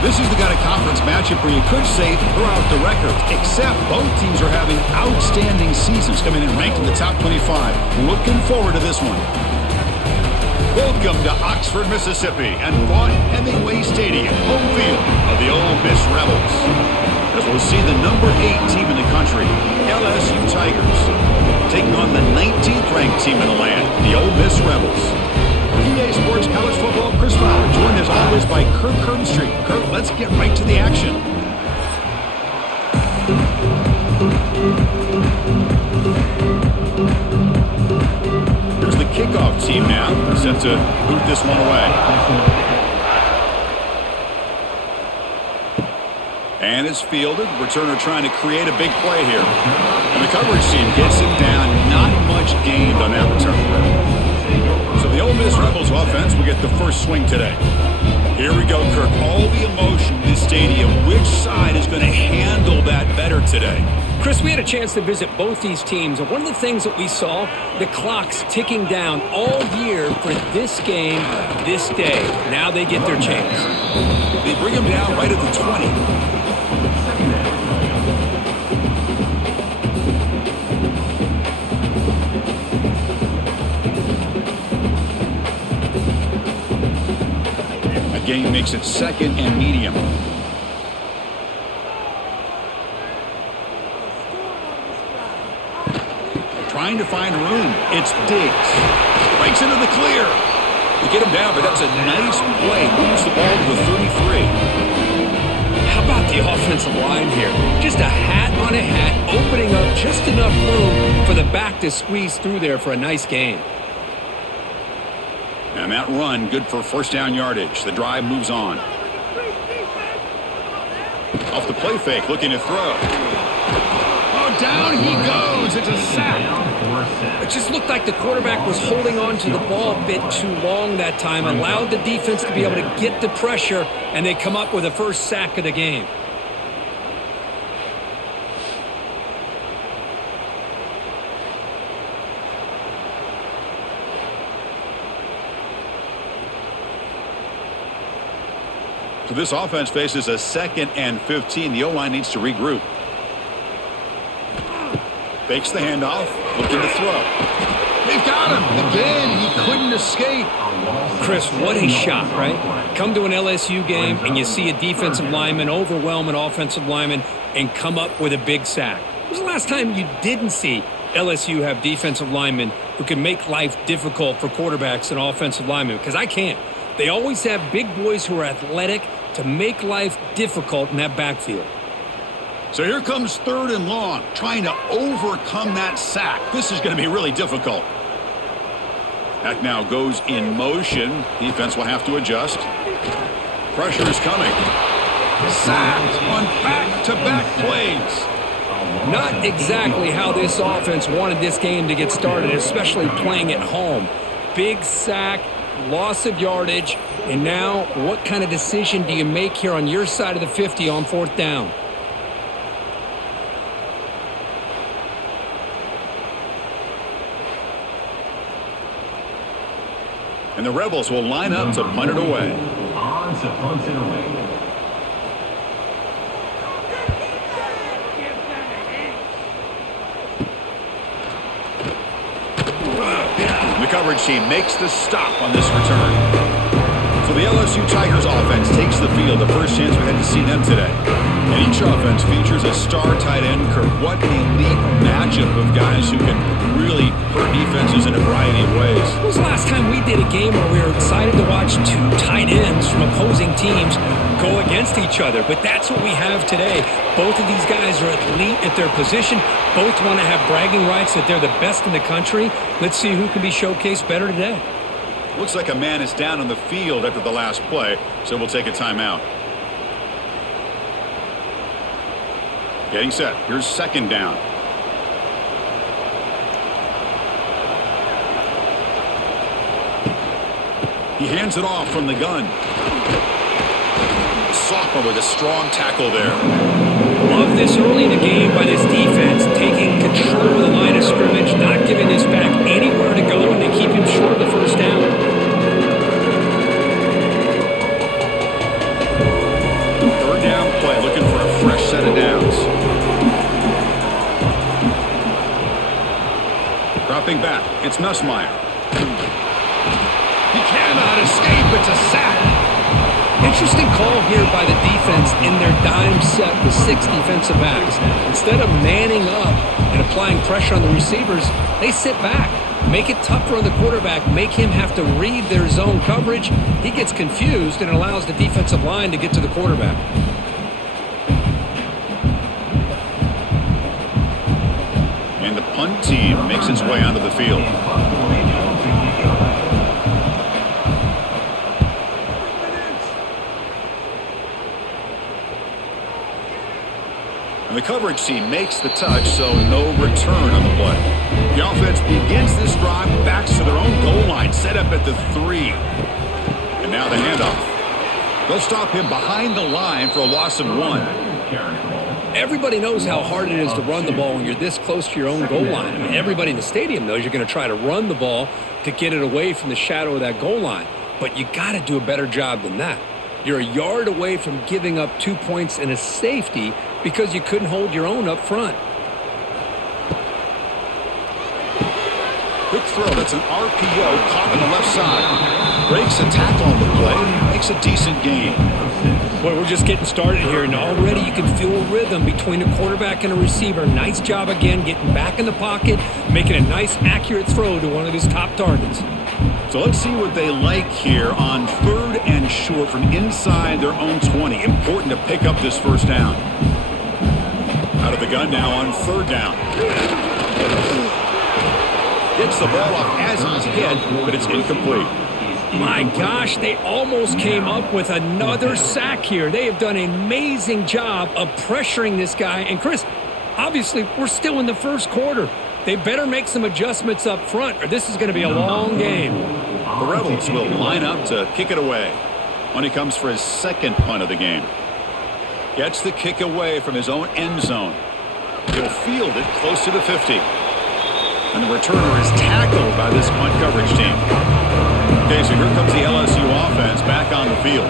This is the kind of conference matchup where you could say throughout the records, except both teams are having outstanding seasons, coming in ranked in the top 25. Looking forward to this one. Welcome to Oxford, Mississippi, and Vaught Hemingway Stadium, home field of the Ole Miss Rebels. As we'll see the number 8 team in the country, LSU Tigers, taking on the 19th ranked team in the land, the Ole Miss Rebels. EA Sports College Football, Chris Fowler, joined as always by Kirk Herbstreit. Kirk, let's get right to the action. Here's the kickoff team now, set to boot this one away. And it's fielded. Returner trying to create a big play here. And the coverage team gets him down. Not much gained on that return. So the Ole Miss Rebels offense will get the first swing today. Here we go, Kirk. All the emotion in this stadium. Which side is going to handle that better today? Chris, we had a chance to visit both these teams, and one of the things that we saw, the clock's ticking down all year for this game, this day. Now they get their chance. They bring them down right at the 20. Game makes it second and medium. Trying to find room. It's Diggs. Breaks into the clear. They get him down, but that's a nice play. Moves the ball to the 33. How about the offensive line here? Just a hat on a hat, opening up just enough room for the back to squeeze through there for a nice gain. And that run, good for first down yardage. The drive moves on. Off the play fake, looking to throw. Oh, down he goes. It's a sack. It just looked like the quarterback was holding on to the ball a bit too long that time, allowed the defense to be able to get the pressure, and they come up with the first sack of the game. So this offense faces a 2nd and 15. The O-line needs to regroup. Fakes the handoff, looking to throw. They've got him. Again, he couldn't escape. Chris, what a shock, right? Come to an LSU game and you see a defensive lineman overwhelm an offensive lineman and come up with a big sack. When was the last time you didn't see LSU have defensive linemen who can make life difficult for quarterbacks and offensive linemen? Because I can't. They always have big boys who are athletic to make life difficult in that backfield. So here comes 3rd and long, trying to overcome that sack. This is going to be really difficult. That now goes in motion. Defense will have to adjust. Pressure is coming. Sacked on back-to-back plays. Not exactly how this offense wanted this game to get started, especially playing at home. Big sack, loss of yardage, and now what kind of decision do you make here on your side of the 50 on 4th down? And the Rebels will line up to punt it away. On to punt it away. The coverage team makes the stop on this return. So the LSU Tigers offense takes the field. The first chance we had to see them today. And each offense features a star tight end. Kirk, what an elite matchup of guys who can really hurt defenses in a variety of ways. When was the last time we did a game where we were excited to watch 2 tight ends from opposing teams go against each other? But that's what we have today. Both of these guys are elite at their position. Both want to have bragging rights that they're the best in the country. Let's see who can be showcased better today. Looks like a man is down on the field after the last play, so we'll take a timeout. Getting set. Here's 2nd down. He hands it off from the gun. Sophomore with a strong tackle there. Love this early in the game by this defense, taking control of the line of scrimmage, not giving this back anywhere to go, and they keep him short of the first down. play, looking for a fresh set of downs. Dropping back, it's Nussmeier. He cannot escape, it's a sack. Interesting call here by the defense in their dime set with 6 defensive backs. Instead of manning up and applying pressure on the receivers, they sit back. Make it tougher on the quarterback, make him have to read their zone coverage. He gets confused and allows the defensive line to get to the quarterback. And the punt team makes its way onto the field. And the coverage team makes the touch, so no return on the play. The offense begins this drive, backs to their own goal line, set up at the 3. And now the handoff. They'll stop him behind the line for a loss of 1. Everybody knows how hard it is to run the ball when you're this close to your own goal line. I mean, everybody in the stadium knows you're going to try to run the ball to get it away from the shadow of that goal line. But you got to do a better job than that. You're a yard away from giving up 2 points and a safety because you couldn't hold your own up front. Quick throw, that's an RPO caught on the left side. Breaks a tackle on the play, makes a decent gain. Boy, we're just getting started here, and already you can feel a rhythm between a quarterback and a receiver. Nice job again getting back in the pocket, making a nice accurate throw to one of his top targets. So let's see what they like here on 3rd and short from inside their own 20. Important to pick up this first down. Out of the gun now on 3rd down. Gets the ball off as he's hit, but it's incomplete. My gosh, they almost came up with another sack here. They have done an amazing job of pressuring this guy. And Chris, obviously, we're still in the first quarter. They better make some adjustments up front, or this is going to be a long game. The Rebels will line up to kick it away when he comes for his 2nd punt of the game. Gets the kick away from his own end zone. He'll field it close to the 50. And the returner is tackled by this punt coverage team. Okay, so here comes the LSU offense back on the field.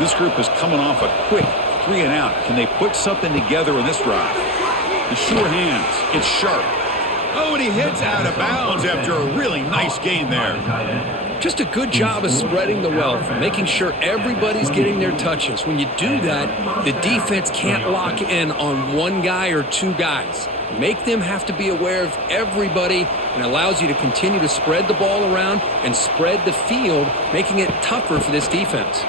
This group is coming off a quick 3 and out. Can they put something together in this drive? The sure hands. It's sharp. Oh, and he hits out of bounds after a really nice gain there. Just a good job of spreading the wealth, making sure everybody's getting their touches. When you do that, the defense can't lock in on one guy or 2 guys. Make them have to be aware of everybody, and allows you to continue to spread the ball around and spread the field, making it tougher for this defense.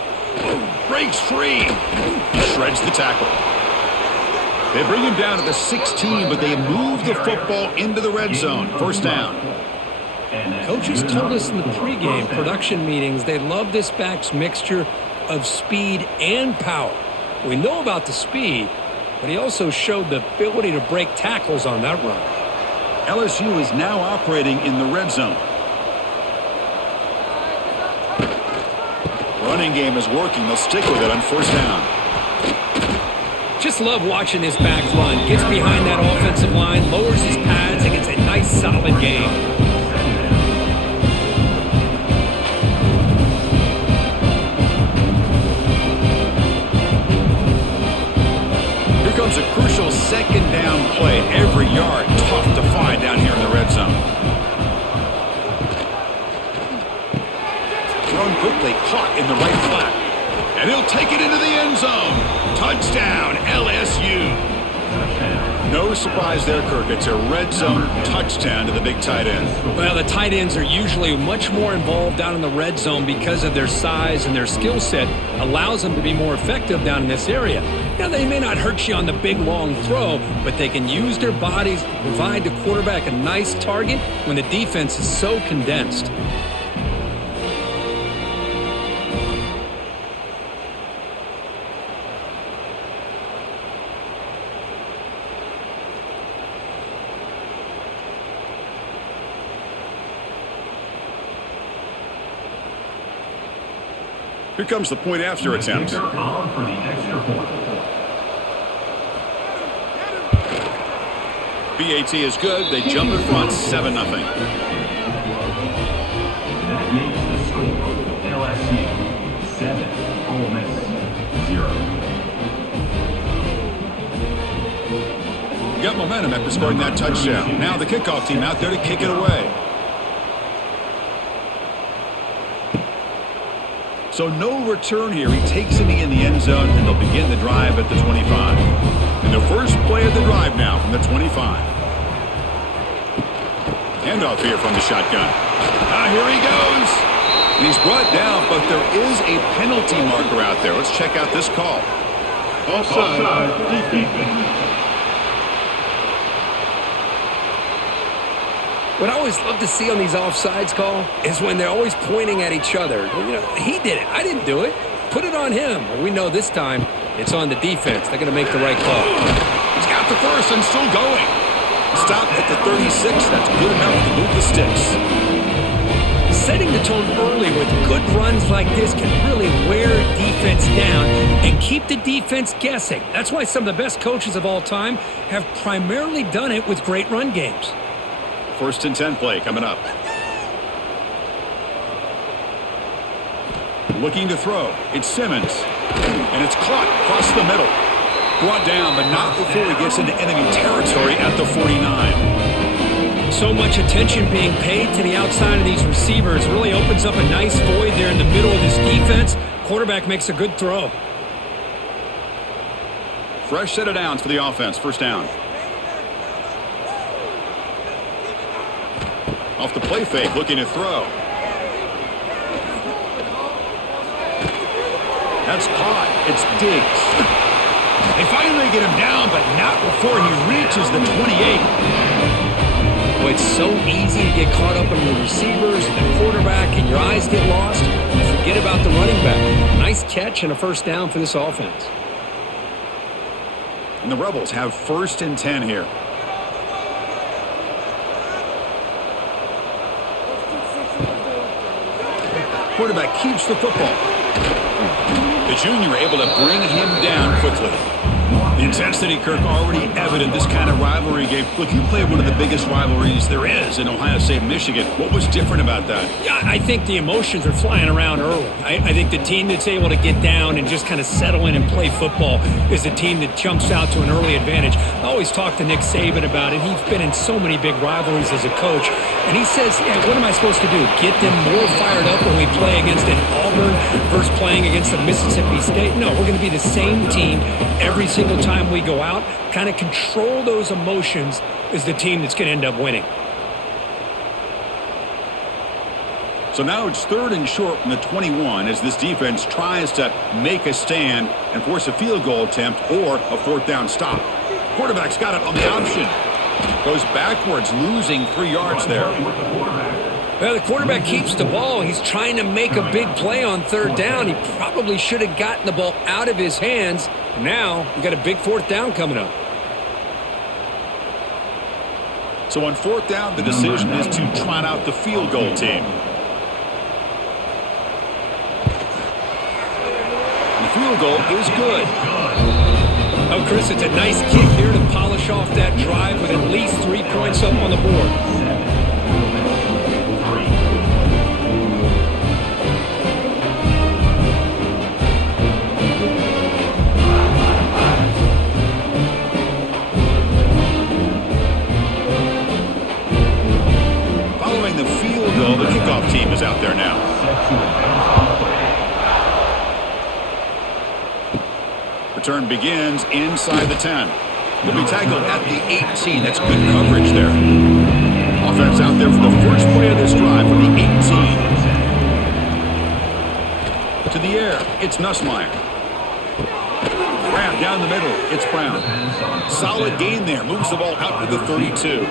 Breaks free. He shreds the tackle. They bring him down to the 16, but they move the football into the red zone. First down. Coaches told us in the pregame production meetings they love this back's mixture of speed and power. We know about the speed, but he also showed the ability to break tackles on that run. LSU is now operating in the red zone. Running game is working. They'll stick with it on first down. Just love watching this back run. Gets behind that offensive line, lowers his pads, and gets a nice solid gain. Comes a crucial 2nd down play. Every yard tough to find down here in the red zone. Thrown quickly, caught in the right flat. And he'll take it into the end zone. Touchdown, LSU. No surprise there, Kirk. It's a red zone touchdown to the big tight end. Well, the tight ends are usually much more involved down in the red zone because of their size and their skill set allows them to be more effective down in this area. Now, they may not hurt you on the big, long throw, but they can use their bodies to provide the quarterback a nice target when the defense is so condensed. Here comes the point after attempt. On for the extra point. BAT is good. They jump in front 7-0. That makes the score LSU 7, Ole Miss 0. got momentum after scoring that touchdown. Now the kickoff team out there to kick it away. So no return here. He takes it in the end zone, and they'll begin the drive at the 25. And the first play of the drive now from the 25. Handoff here from the shotgun. Here he goes. And he's brought down, but there is a penalty marker out there. Let's check out this call. Offside. Defense. What I always love to see on these offsides call is when they're always pointing at each other. You know, he did it. I didn't do it. Put it on him. Well, we know this time it's on the defense. They're going to make the right call. He's got the first and still going. Stop at the 36. That's good enough to move the sticks. Setting the tone early with good runs like this can really wear defense down and keep the defense guessing. That's why some of the best coaches of all time have primarily done it with great run games. First and 10 play coming up. Looking to throw. It's Simmons. And it's caught across the middle. Brought down, but not before he gets into enemy territory at the 49. So much attention being paid to the outside of these receivers really opens up a nice void there in the middle of this defense. Quarterback makes a good throw. Fresh set of downs for the offense. First down. Off the play fake, looking to throw. That's caught. It's Diggs. They finally get him down, but not before he reaches the 28. Well, it's so easy to get caught up in the receivers and the quarterback, and your eyes get lost. You forget about the running back. Nice catch and a first down for this offense. And the Rebels have first and 10 here. Quarterback keeps the football. The junior able to bring him down quickly. The intensity, Kirk, already evident this kind of rivalry game. Look, you played one of the biggest rivalries there is in Ohio State, Michigan. What was different about that? Yeah, I think the emotions are flying around early. I think the team that's able to get down and just kind of settle in and play football is the team that jumps out to an early advantage. I always talk to Nick Saban about it. He's been in so many big rivalries as a coach. And he says, yeah, what am I supposed to do? Get them more fired up when we play against an Auburn versus playing against a Mississippi State? No, we're going to be the same team every single time we go out. Kind of control those emotions is the team that's going to end up winning. So now it's third and short from the 21 as this defense tries to make a stand and force a field goal attempt or a fourth down stop. Quarterback's got it on the option. Goes backwards, losing 3 yards there. Well, the quarterback keeps the ball. He's trying to make a big play on third down. He probably should have gotten the ball out of his hands. Now, you got a big fourth down coming up. So on fourth down, the decision is to trot out the field goal team. And the field goal is good. Oh, Chris, it's a nice kick here to polish off that drive with at least 3 points up on the board. Following the field goal, the kickoff team is out there now. Return begins inside the 10. He'll be tackled at the 18. That's good coverage there. Offense out there for the first play of this drive from the 18. To the air, it's Nussmeier. Brown down the middle, it's Brown. Solid gain there, moves the ball out to the 32.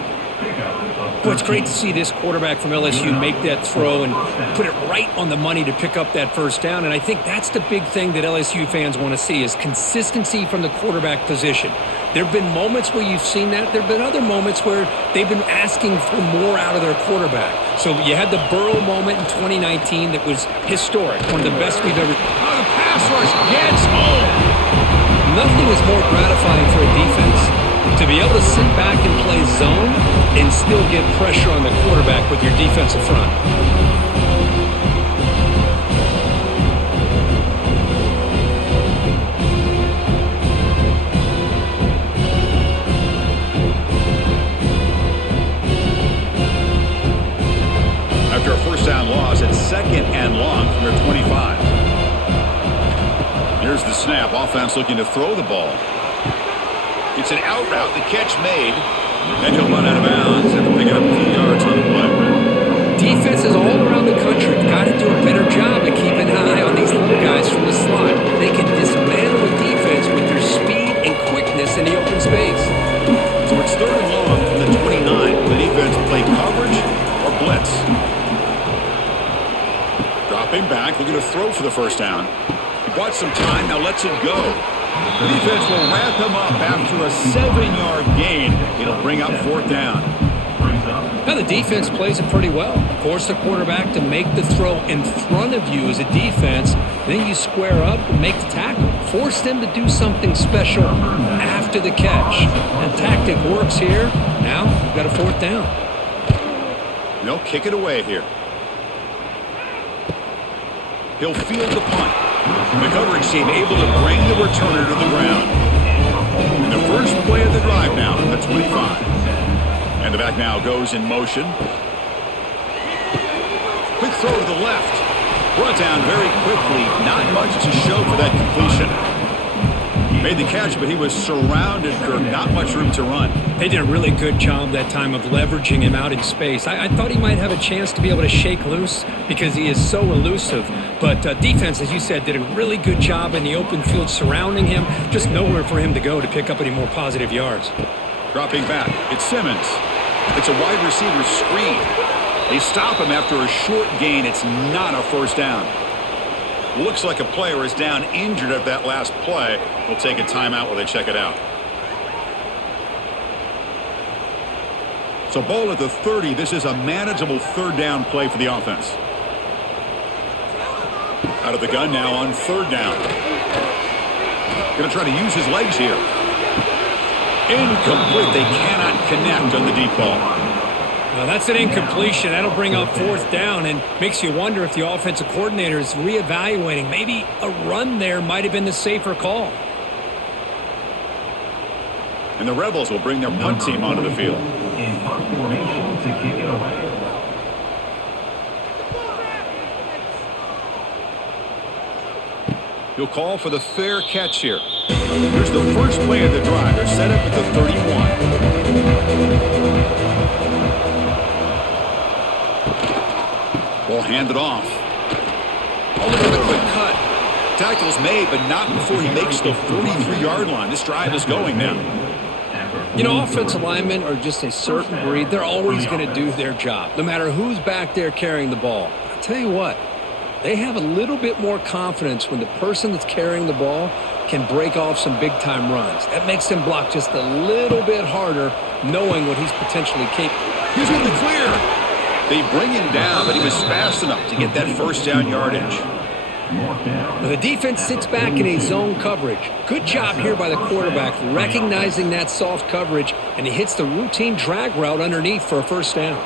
Well, it's great to see this quarterback from LSU make that throw and put it right on the money to pick up that first down. And I think that's the big thing that LSU fans want to see is consistency from the quarterback position. There have been moments where you've seen that. There have been other moments where they've been asking for more out of their quarterback. So you had the Burrow moment in 2019 that was historic, one of the best we've ever. Oh, the pass rush gets home. Nothing is more gratifying for a defense to be able to sit back and play zone and still get pressure on the quarterback with your defensive front. the snap. Offense looking to throw the ball. It's an out route. The catch made. And he'll run out of bounds and pick it up a few yards on the play. Defenses all around the country have got to do a better job of keeping an eye on these little guys from the slot. They can dismantle a defense with their speed and quickness in the open space. So it's 3rd and long from the 29. The defense play coverage or blitz. Dropping back, looking to throw for the first down. He bought some time, now lets it go. The defense will wrap him up after a 7-yard gain. It'll bring up 4th down. Now the defense plays it pretty well. Force the quarterback to make the throw in front of you as a defense. Then you square up and make the tackle. Force them to do something special after the catch. And tactic works here. Now you've got a 4th down. They'll kick it away here. He'll field the punt. The coverage team able to bring the returner to the ground. And the first play of the drive now from the 25. And the back now goes in motion. Quick throw to the left. Brought down very quickly. Not much to show for that completion. Made the catch, but he was surrounded, Kirk. Not much room to run. They did a really good job that time of leveraging him out in space. I thought he might have a chance to be able to shake loose because he is so elusive. But defense, as you said, did a really good job in the open field surrounding him. Just nowhere for him to go to pick up any more positive yards. Dropping back, it's Simmons. It's a wide receiver screen. They stop him after a short gain. It's not a first down. Looks like a player is down injured at that last play. We'll take a timeout while they check it out. So ball at the 30. This is a manageable 3rd down play for the offense. Out of the gun now on 3rd down. Going to try to use his legs here. Incomplete. They cannot connect on the deep ball. Now that's an incompletion. That'll bring up 4th down and makes you wonder if the offensive coordinator is reevaluating. Maybe a run there might have been the safer call. And the Rebels will bring their punt team onto the field. In punt formation to kick it away. He'll call for the fair catch here. Here's the first play of the drive. They're set up at the 31. Ball handed off. Oh, look at the quick cut. Tackle's made, but not before he makes the 43-yard line. This drive is going now. You know, offensive linemen are just a certain breed. They're always going to do their job, no matter who's back there carrying the ball. I'll tell you what, they have a little bit more confidence when the person that's carrying the ball can break off some big-time runs. That makes them block just a little bit harder, knowing what he's potentially capable. He's in the clear. They bring him down, but he was fast enough to get that first down yardage. The defense sits back in a zone coverage. Good job here by the quarterback, recognizing that soft coverage, and he hits the routine drag route underneath for a first down.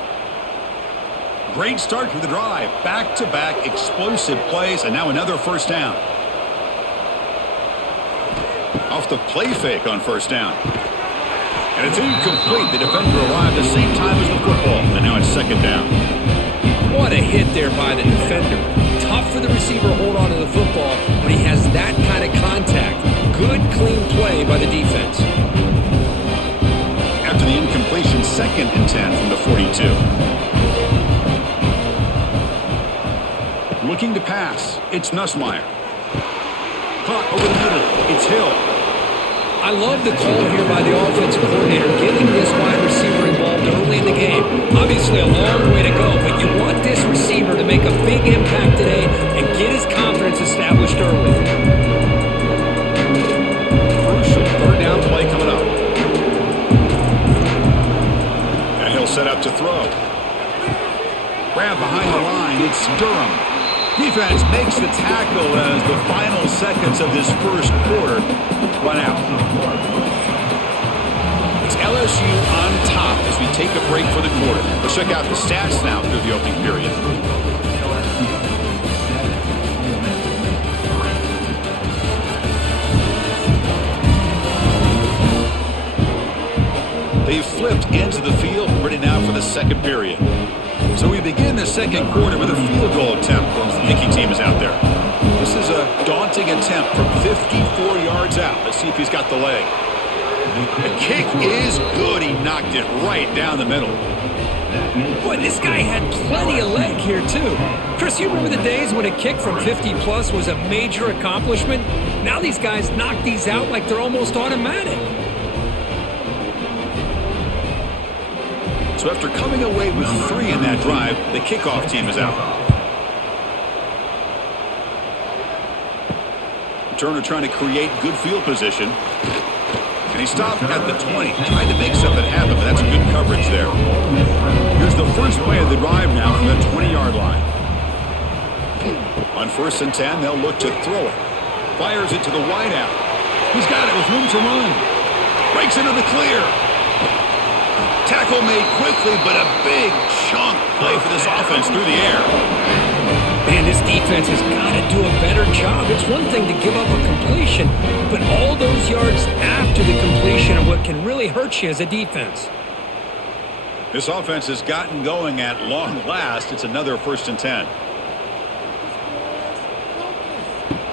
Great start for the drive. Back-to-back explosive plays, and now another first down. Off the play fake on first down. And it's incomplete. The defender arrived the same time as the football, and now it's 2nd down. What a hit there by the defender. Tough for the receiver to hold on to the football when he has that kind of contact. Good, clean play by the defense. After the incompletion, 2nd and 10 from the 42. Looking to pass. It's Nussmeier. Caught over the middle. It's Hill. I love the call here by the offensive coordinator, getting this wide receiver involved early in the game. Obviously a long way to go, but you want this receiver to make a big impact today and get his confidence established early. Crucial 3rd down play coming up. And he'll set up to throw. Grab behind the line. It's Durham. Defense makes the tackle as the final seconds of this first quarter run out. It's LSU on top as we take a break for the quarter. Let's check out the stats now through the opening period. They've flipped into the field, ready now for the 2nd period. So we begin the 2nd quarter with a field goal attempt as the kicking team is out there. The This is a daunting attempt from 54 yards out. Let's see if he's got the leg. The kick is good. He knocked it right down the middle. Boy, this guy had plenty of leg here, too. Chris, you remember the days when a kick from 50-plus was a major accomplishment? Now these guys knock these out like they're almost automatic. So after coming away with 3 in that drive, the kickoff team is out. Turner trying to create good field position. And he stopped at the 20, trying to make something happen, but that's good coverage there. Here's the first play of the drive now from the 20-yard line. On 1st and 10, they'll look to throw it. Fires it to the wideout. He's got it with room to run. Breaks into the clear. Tackle made quickly, but a big chunk play for this offense through the air. Man, this defense has got to do a better job. It's one thing to give up a completion, but all those yards after the completion are what can really hurt you as a defense. This offense has gotten going at long last. It's another 1st and 10.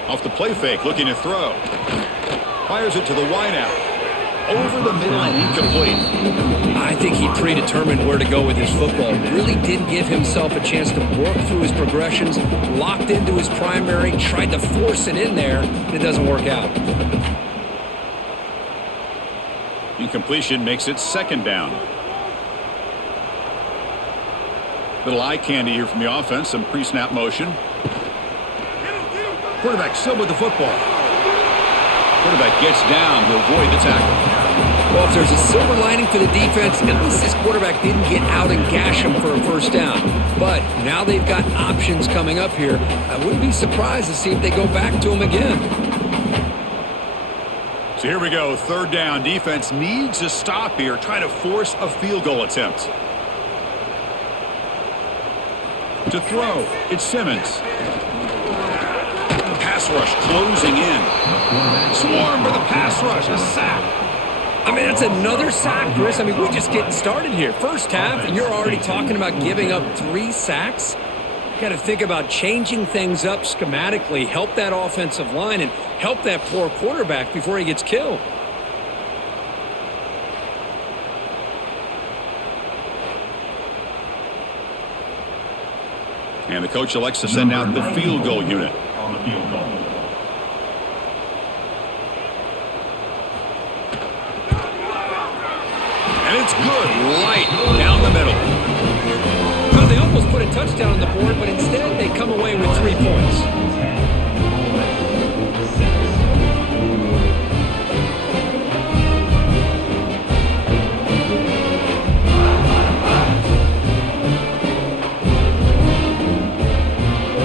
Off the play fake, looking to throw. Fires it to the wideout. Over the middle and incomplete. I think he predetermined where to go with his football. Really didn't give himself a chance to work through his progressions. Locked into his primary, tried to force it in there, and it doesn't work out. Incompletion makes it 2nd down. Little eye candy here from the offense. Some pre-snap motion. Quarterback still with the football. Quarterback gets down to avoid the tackle. Well, if there's a silver lining for the defense, at least this quarterback didn't get out and gash him for a 1st down. But now they've got options coming up here. I wouldn't be surprised to see if they go back to him again. So here we go, 3rd down. Defense needs a stop here. Try to force a field goal attempt. To throw, it's Simmons. Pass rush closing in. Swarm for the pass rush. A sack. I mean, that's another sack, Chris. I mean, we're just getting started here. First half, and you're already talking about giving up 3 sacks. You got to think about changing things up schematically, help that offensive line, and help that poor quarterback before he gets killed. And the coach elects to send out the field goal unit. On the field goal. And it's good, right down the middle. Well, they almost put a touchdown on the board, but instead they come away with 3 points.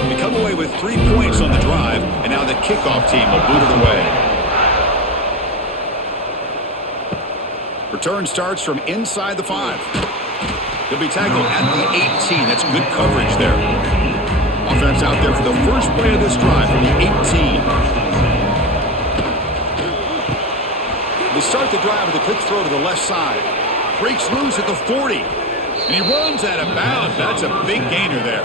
They come away with 3 points on the drive, and now the kickoff team will boot it away. Return starts from inside the 5. He'll be tackled at the 18. That's good coverage there. Offense out there for the first play of this drive from the 18. They start the drive with a quick throw to the left side. Breaks loose at the 40. And he runs out of bounds. That's a big gainer there.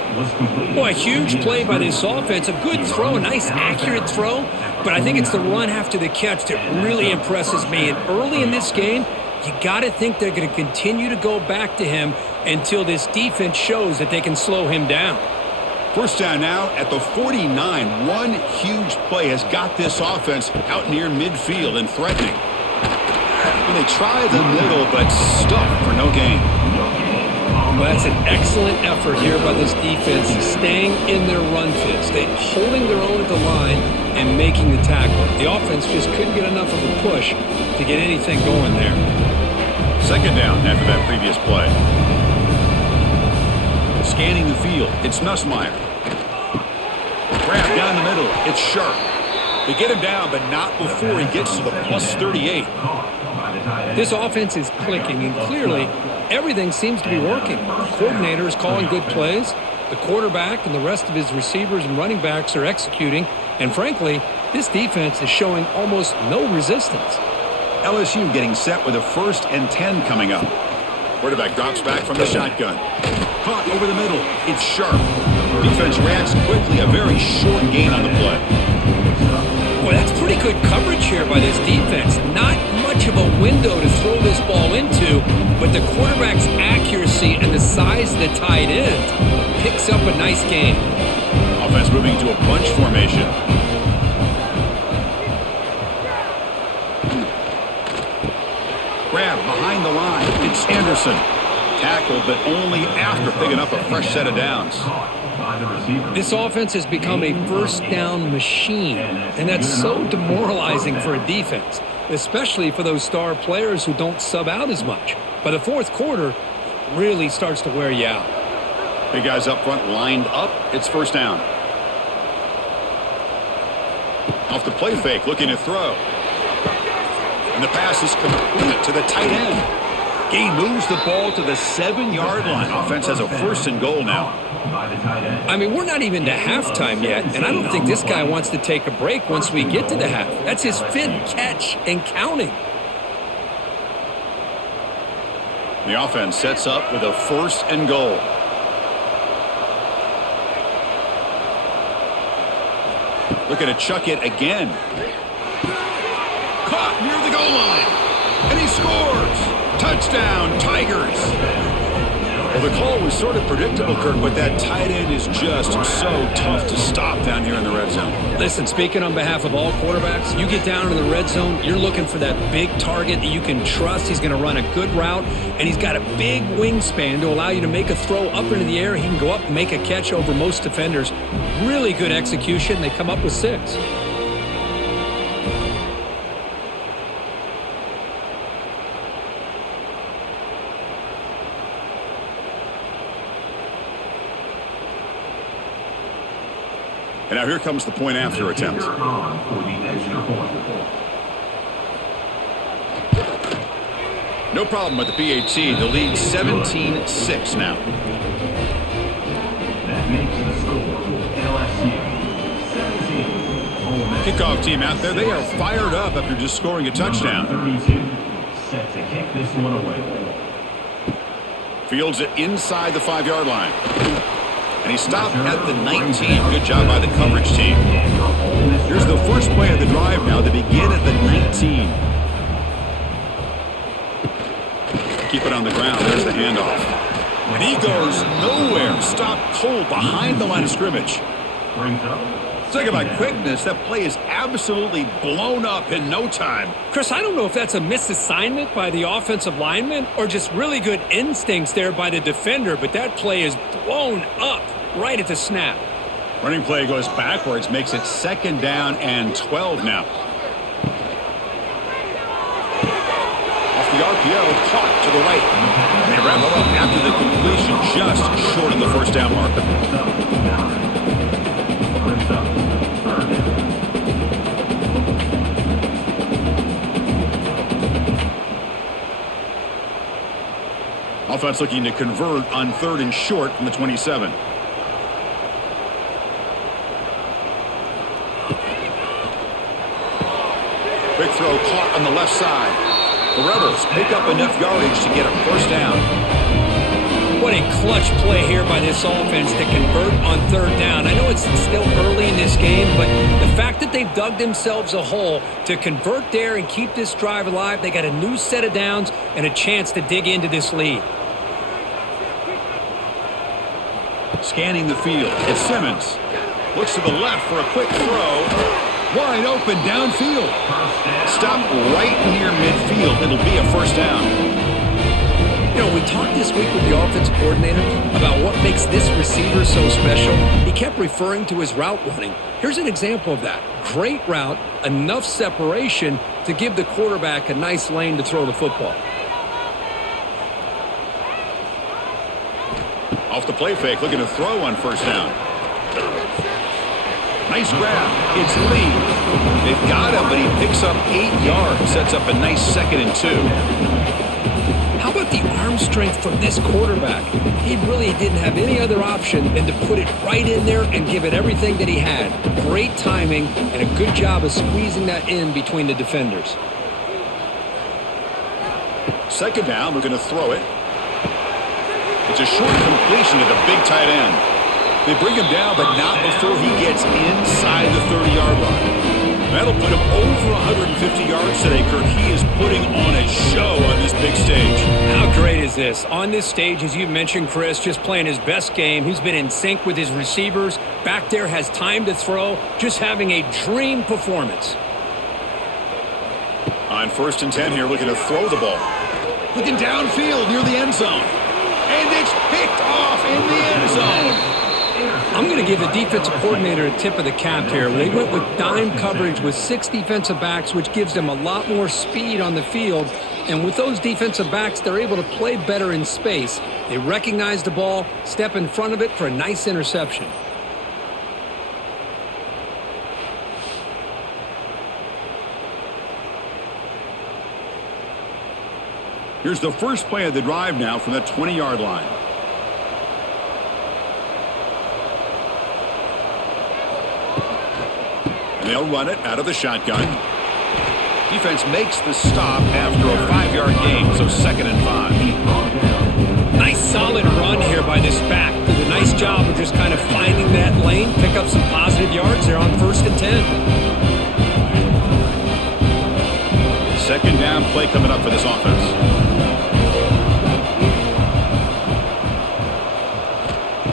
Boy, a huge play by this offense. A good throw, a nice accurate throw. But I think it's the run after the catch that really impresses me. And early in this game, you got to think they're going to continue to go back to him until this defense shows that they can slow him down. 1st down now at the 49. One huge play has got this offense out near midfield and threatening. And they try the middle, but stuck for no gain. Well, that's an excellent effort here by this defense, staying in their run fits, holding their own at the line and making the tackle. The offense just couldn't get enough of a push to get anything going there. 2nd down after that previous play. Scanning the field, it's Nussmeier. Grab down the middle, it's Sharp. They get him down, but not before he gets to the plus 38. This offense is clicking, and clearly everything seems to be working. The coordinator is calling good plays. The quarterback and the rest of his receivers and running backs are executing. And frankly, this defense is showing almost no resistance. LSU getting set with a 1st and 10 coming up. Quarterback drops back from the shotgun. Caught over the middle. It's Sharp. Defense reacts quickly. A very short gain on the play. Boy, that's pretty good coverage here by this defense. Not much of a window to throw this ball into, but the quarterback's accuracy and the size of the tight end picks up a nice gain. Offense moving into a bunch formation. Grab behind the line. It's Anderson. Tackled, but only after picking up a fresh set of downs. This offense has become a first down machine, and that's so demoralizing for a defense, especially for those star players who don't sub out as much. By the fourth quarter, really starts to wear you out. Big guys up front lined up. It's first down. Off the play fake, looking to throw. And the pass is complete to the tight end. He moves the ball to the 7-yard line. Offense has a first and goal now. I mean, we're not even to halftime yet, and I don't think this guy wants to take a break once we get to the half. That's his 5th catch and counting. The offense sets up with a first and goal. Looking to chuck it again. Caught near the goal line. And he scores. Touchdown, Tigers. Well, the call was sort of predictable, Kirk, but that tight end is just so tough to stop down here in the red zone. Listen, speaking on behalf of all quarterbacks, you get down in the red zone, you're looking for that big target that you can trust. He's going to run a good route, and he's got a big wingspan to allow you to make a throw up into the air. He can go up and make a catch over most defenders. Really good execution. They come up with 6. And now here comes the point after attempt. No problem with the PAT. The lead 17-6 now. That makes the score LSU 17. Kickoff team out there. They are fired up after just scoring a touchdown. 32 set to kick this one away. Fields it inside the 5-yard line. And he stopped at the 19. Good job by the coverage team. Here's the first play of the drive now. They begin at the 19. Keep it on the ground. There's the handoff. And he goes nowhere. Stopped cold behind the line of scrimmage. Talk about quickness. That play is absolutely blown up in no time. Chris, I don't know if that's a misassignment by the offensive lineman or just really good instincts there by the defender, but that play is blown up right at the snap. Running play goes backwards, makes it 2nd down and 12 now. Off the RPO, caught to the right. And they wrap it up after the completion, just short of the first down marker. Offense looking to convert on 3rd and short from the 27. Big throw caught on the left side. The Rebels pick up enough yardage to get a first down. What a clutch play here by this offense to convert on 3rd down. I know it's still early in this game, but the fact that they've dug themselves a hole to convert there and keep this drive alive, they got a new set of downs and a chance to dig into this lead. Scanning the field, it's Simmons. Looks to the left for a quick throw. Wide open downfield. Stop right near midfield. It'll be a first down. You know, we talked this week with the offensive coordinator about what makes this receiver so special. He kept referring to his route running. Here's an example of that. Great route, enough separation to give the quarterback a nice lane to throw the football. Off the play fake, looking to throw on first down. Nice grab. It's Lee. They've got him, but he picks up 8 yards. Sets up a nice 2nd and 2. How about the arm strength from this quarterback? He really didn't have any other option than to put it right in there and give it everything that he had. Great timing and a good job of squeezing that in between the defenders. 2nd down, looking to throw it. It's a short completion to the big tight end. They bring him down, but not before he gets inside the 30-yard line. That'll put him over 150 yards today, Kirk. He is putting on a show on this big stage. How great is this? On this stage, as you mentioned, Chris, just playing his best game. He's been in sync with his receivers. Back there, has time to throw. Just having a dream performance. On 1st and 10 here, looking to throw the ball. Looking downfield near the end zone. And it's picked off in the end zone. I'm going to give the defensive coordinator a tip of the cap here. They went with dime coverage with 6 defensive backs, which gives them a lot more speed on the field. And with those defensive backs, they're able to play better in space. They recognize the ball, step in front of it for a nice interception. Here's the first play of the drive now from the 20-yard line. They'll run it out of the shotgun. Defense makes the stop after a 5-yard gain, so 2nd and 5. Nice solid run here by this back. Did a nice job of just kind of finding that lane, pick up some positive yards there on 1st and 10. 2nd down play coming up for this offense.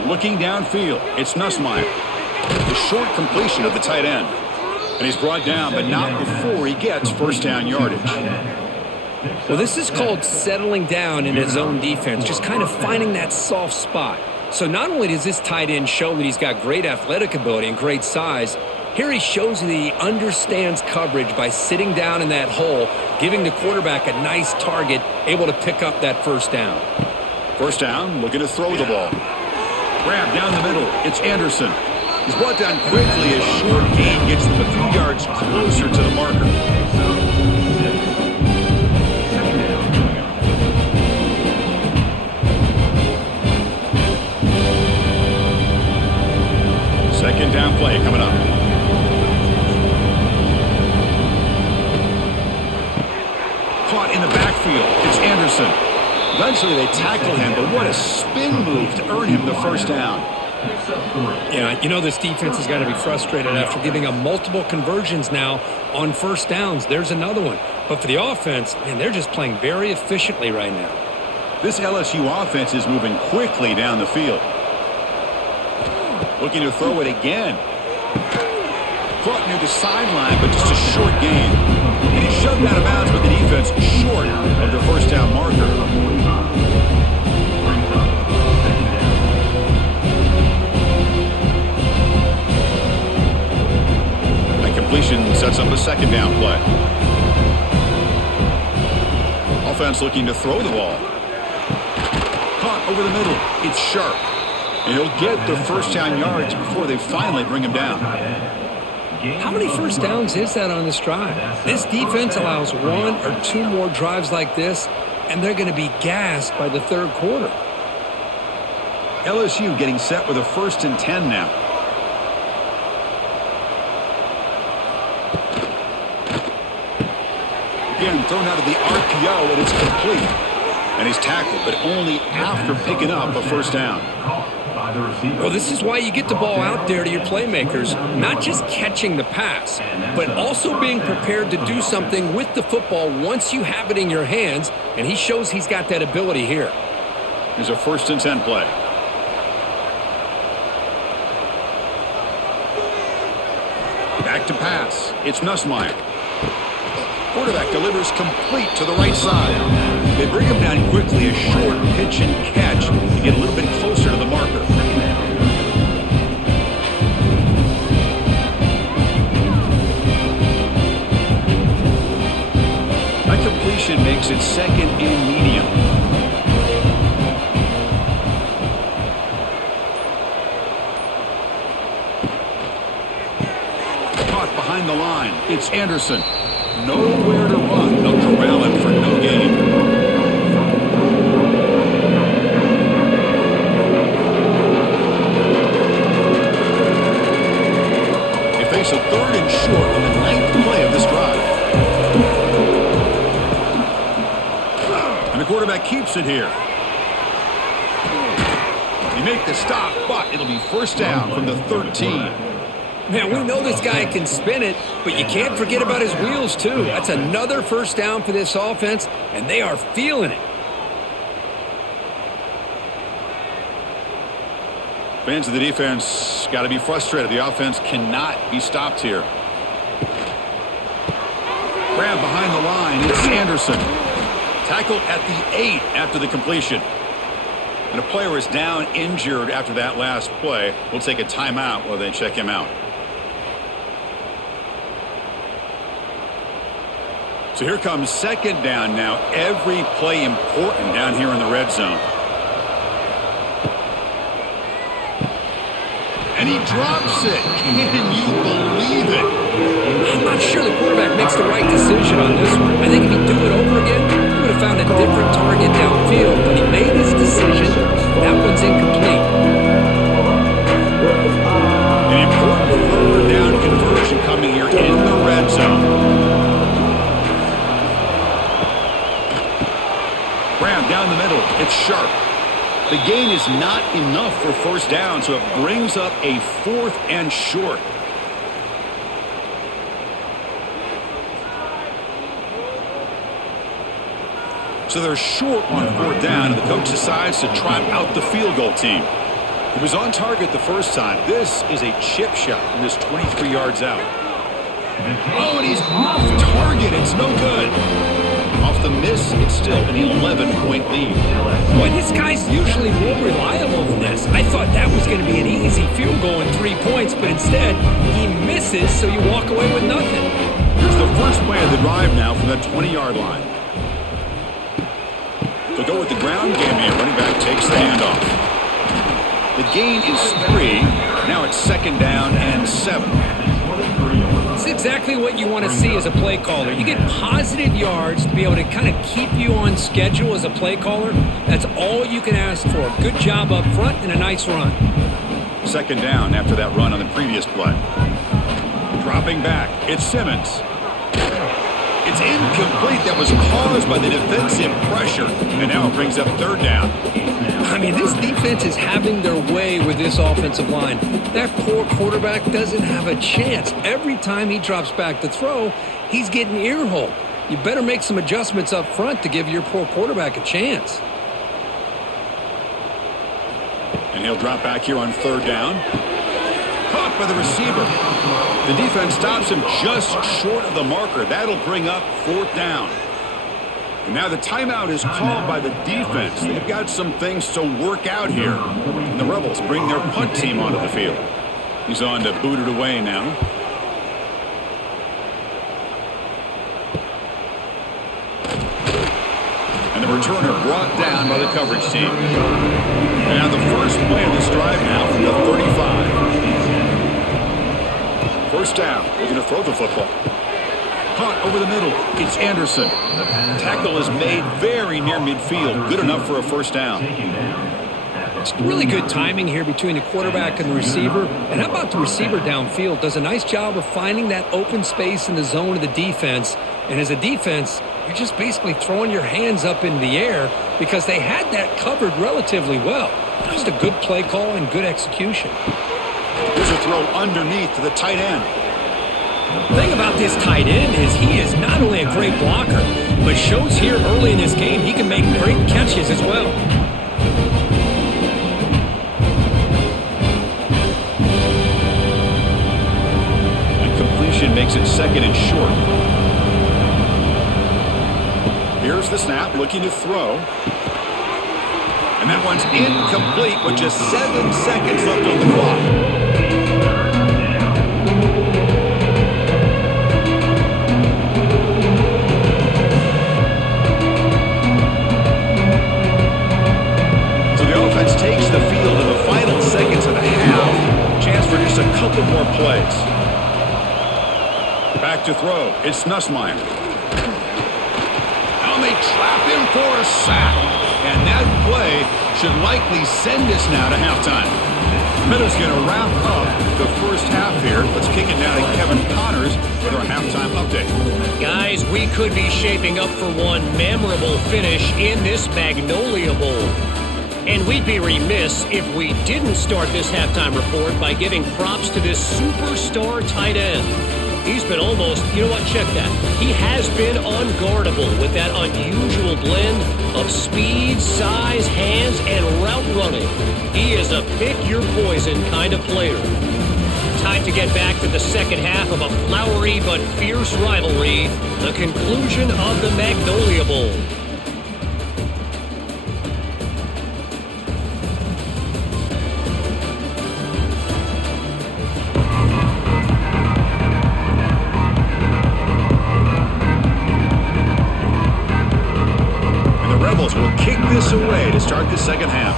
Looking downfield, it's Nussmeier. The short completion of the tight end. And he's brought down, but not before he gets 1st down yardage. Well, this is called settling down in his own defense, just kind of finding that soft spot. So not only does this tight end show that he's got great athletic ability and great size, here he shows that he understands coverage by sitting down in that hole, giving the quarterback a nice target, able to pick up that 1st down. 1st down, looking to throw the ball. Grab down the middle, it's Anderson. He's brought down quickly as short gain gets them a few yards closer to the marker. Second down play coming up. Caught in the backfield. It's Anderson. Eventually they tackle him, but what a spin move to earn him the 1st down. Yeah, you know this defense has got to be frustrated after giving up multiple conversions now on 1st downs. There's another one. But for the offense, man, they're just playing very efficiently right now. This LSU offense is moving quickly down the field. Looking to throw it again. Caught near the sideline, but just a short gain. And he shoved out of bounds with the defense short of the 1st down marker. Completion sets up a 2nd down play. Offense looking to throw the ball. Caught over the middle. It's Sharp. And he'll get the 1st down yards before they finally bring him down. How many 1st downs is that on this drive? This defense allows 1 or 2 more drives like this, and they're going to be gassed by the 3rd quarter. LSU getting set with a 1st and 10 now. Again, thrown out of the RPO, and it's complete. And he's tackled, but only after picking up a 1st down. Well, this is why you get the ball out there to your playmakers, not just catching the pass, but also being prepared to do something with the football once you have it in your hands, and he shows he's got that ability here. Here's a 1st and 10 play. Back to pass. It's Nussmeier. Quarterback delivers complete to the right side. They bring him down quickly, a short pitch and catch to get a little bit closer to the marker. That completion makes it 2nd and medium. Caught behind the line. It's Anderson. Nowhere to run. They'll corral him for no gain. They face a 3rd and short on the 9th play of this drive. And the quarterback keeps it here. They make the stop, but it'll be 1st down from the 13. Man, we know this guy can spin it, but you can't forget about his wheels, too. That's another first down for this offense, and they are feeling it. Fans of the defense got to be frustrated. The offense cannot be stopped here. Grab behind the line. It's Anderson. Tackle at the 8 after the completion. And a player is down injured after that last play. We'll take a timeout while they check him out. So here comes second down now. Every play important down here in the red zone. And he drops it. Can you believe it? I'm not sure the quarterback makes the right decision on this one. I think if he'd do it over again, he would have found a different target downfield. But he made his decision. That one's incomplete. An important third down conversion coming here in the red zone. Graham down the middle. It's sharp. The gain is not enough for first down, so it brings up a 4th and short. So they're short on 4th down, and the coach decides to trot out the field goal team. He was on target the first time. This is a chip shot from just 23 yards out. Oh, and he's off target. It's no good. Off the miss, it's still an 11-point lead. Boy, this guy's usually more reliable than this. I thought that was going to be an easy field goal in 3 points, but instead, he misses, so you walk away with nothing. Here's the first play of the drive now from the 20-yard line. They'll go with the ground game here. Running back takes the handoff. The gain is 3. Now it's second down and 7. It's exactly what you want to see as a play caller. You get positive yards to be able to kind of keep you on schedule as a play caller. That's all you can ask for. Good job up front and a nice run. Second down after that run on the previous play. Dropping back. It's Simmons. It's incomplete. That was caused by the defensive pressure. And now it brings up third down. I mean, this defense is having their way with this offensive line. That poor quarterback doesn't have a chance. Every time he drops back to throw, he's getting ear-holed. You better make some adjustments up front to give your poor quarterback a chance. And he'll drop back here on third down. Caught by the receiver. The defense stops him just short of the marker. That'll bring up 4th down. And now the timeout is called by the defense. They've got some things to work out here. And the Rebels bring their punt team onto the field. He's on to boot it away now. And the returner brought down by the coverage team. And now the first play of this drive now from the 35. First down. We're going to throw the football. Caught over the middle. It's Anderson. Tackle is made very near midfield. Good enough for a first down. It's really good timing here between the quarterback and the receiver. And how about the receiver downfield? Does a nice job of finding that open space in the zone of the defense. And as a defense, you're just basically throwing your hands up in the air because they had that covered relatively well. Just a good play call and good execution. Here's a throw underneath to the tight end. The thing about this tight end is he is not only a great blocker, but shows here early in this game he can make great catches as well. And completion makes it second and short. Here's the snap, looking to throw. And that one's incomplete with just 7 seconds left on the clock. Takes the field in the final seconds of the half. Chance for just a couple more plays. Back to throw. It's Nussmeier. And they trap him for a sack. And that play should likely send us now to halftime. Miller's going to wrap up the first half here. Let's kick it down to Kevin Connors with our halftime update. Guys, we could be shaping up for one memorable finish in this Magnolia Bowl. And we'd be remiss if we didn't start this halftime report by giving props to this superstar tight end. He's been almost, you know what, check that. He has been unguardable with that unusual blend of speed, size, hands, and route running. He is a pick-your-poison kind of player. Time to get back to the second half of a flowery but fierce rivalry, the conclusion of the Magnolia Bowl. Will kick this away to start the second half.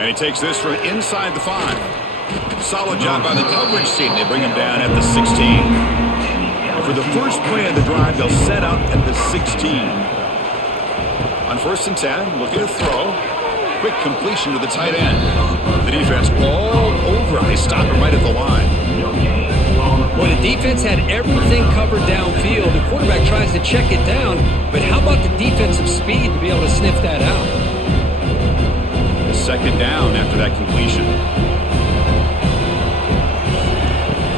And he takes this from inside the 5. Solid job by the coverage team. They bring him down at the 16. And for the first play of the drive, they'll set up at the 16. On 1st and 10, looking to throw. Quick completion to the tight end. The defense all over. They stop him right at the line. Well, the defense had everything covered downfield. The quarterback tries to check it down, but how about the defensive speed to be able to sniff that out? Second down after that completion.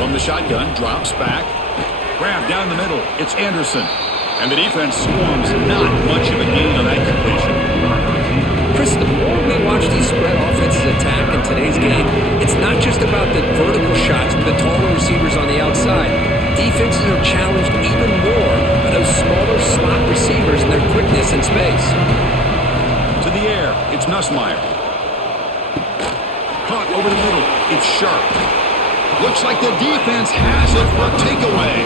From the shotgun, drops back. Grab down the middle. It's Anderson. And the defense swarms. Not much of a gain on that completion. Chris, the more we watch these spread offenses attack in today's game, it's not just about the vertical shots with the taller receivers on the outside. Defenses are challenged even more by those smaller slot receivers and their quickness in space. To the air, it's Nussmeier. Caught over the middle, it's Sharp. Looks like the defense has it for a takeaway.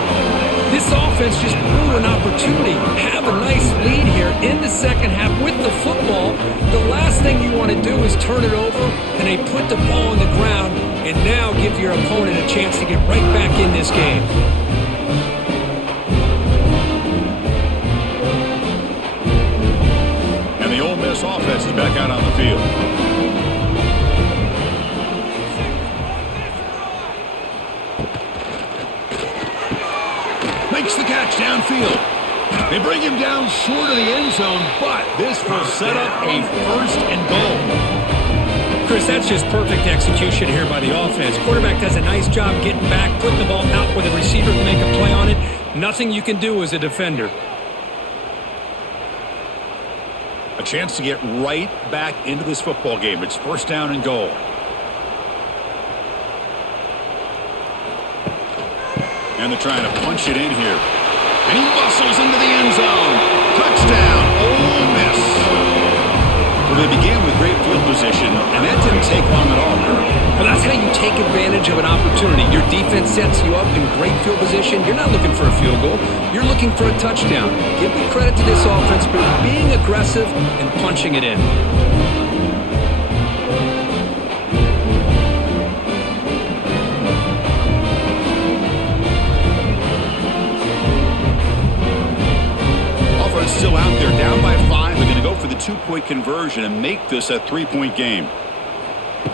This offense just blew an opportunity. Have a nice lead here in the second half with the football. The last thing you want to do is turn it over and they put the ball on the ground and now give your opponent a chance to get right back in this game. And the Ole Miss offense is back out on the field. Makes the catch downfield. They bring him down short of the end zone, but this will set up a 1st and goal. Chris, that's just perfect execution here by the offense. Quarterback does a nice job getting back, putting the ball out where the receiver can make a play on it. Nothing you can do as a defender. A chance to get right back into this football game. It's 1st down and goal. And they're trying to punch it in here. And he muscles into the end zone. Touchdown, Ole Miss. Well, they began with great field position, and that didn't take long at all, Kirk. Well, that's how you take advantage of an opportunity. Your defense sets you up in great field position. You're not looking for a field goal. You're looking for a touchdown. Give the credit to this offense for being aggressive and punching it in. Still out there, down by 5. They're going to go for the 2-point conversion and make this a 3-point game.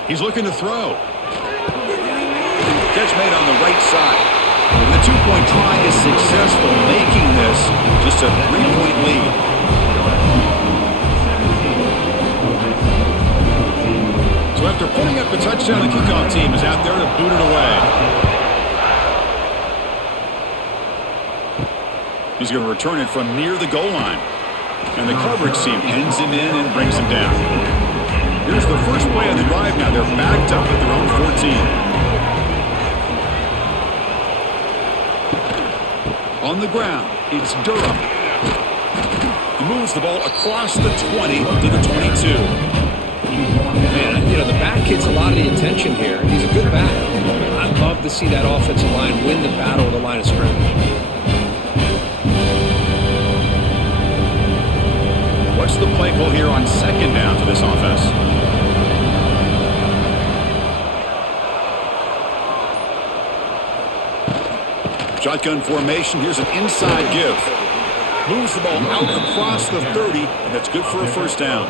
He's looking to throw. Catch made on the right side. And the 2-point try is successful, making this just a 3-point lead. So after putting up the touchdown, the kickoff team is out there to boot it away. He's going to return it from near the goal line. And the coverage team pins him in and brings him down. Here's the first play of the drive now. They're backed up at their own 14. On the ground, it's Durham. He moves the ball across the 20 to the 22. Man, you know, the back gets a lot of the attention here. He's a good back. I'd love to see that offensive line win the battle at the line of scrimmage. What's the play call here on 2nd down for this offense? Shotgun formation. Here's an inside give. Moves the ball out across the 30, and that's good for a 1st down.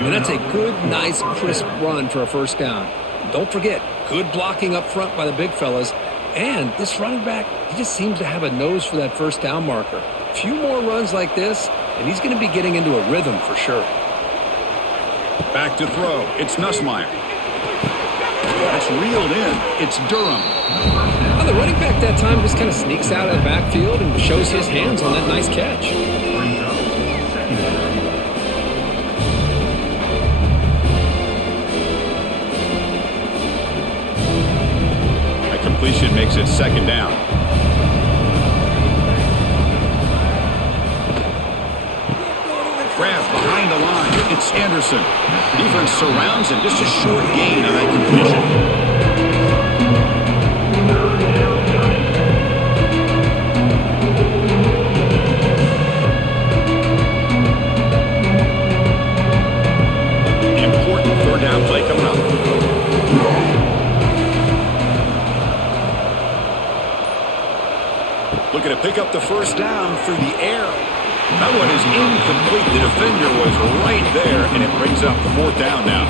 And that's a good, nice, crisp run for a 1st down. Don't forget, good blocking up front by the big fellas. And this running back, he just seems to have a nose for that 1st down marker. few more runs like this, and he's going to be getting into a rhythm for sure. Back to throw. It's Nussmeier. That's reeled in. It's Durham. Well, the running back that time just kind of sneaks out of the backfield and shows his hands on that nice catch. A completion makes it second down. Grab behind the line. It's Anderson. Defense surrounds him. Just a short gain on that completion. Important third down play coming up. Looking to pick up the first down through the air. That one is incomplete. The defender was right there, and it brings up fourth down now.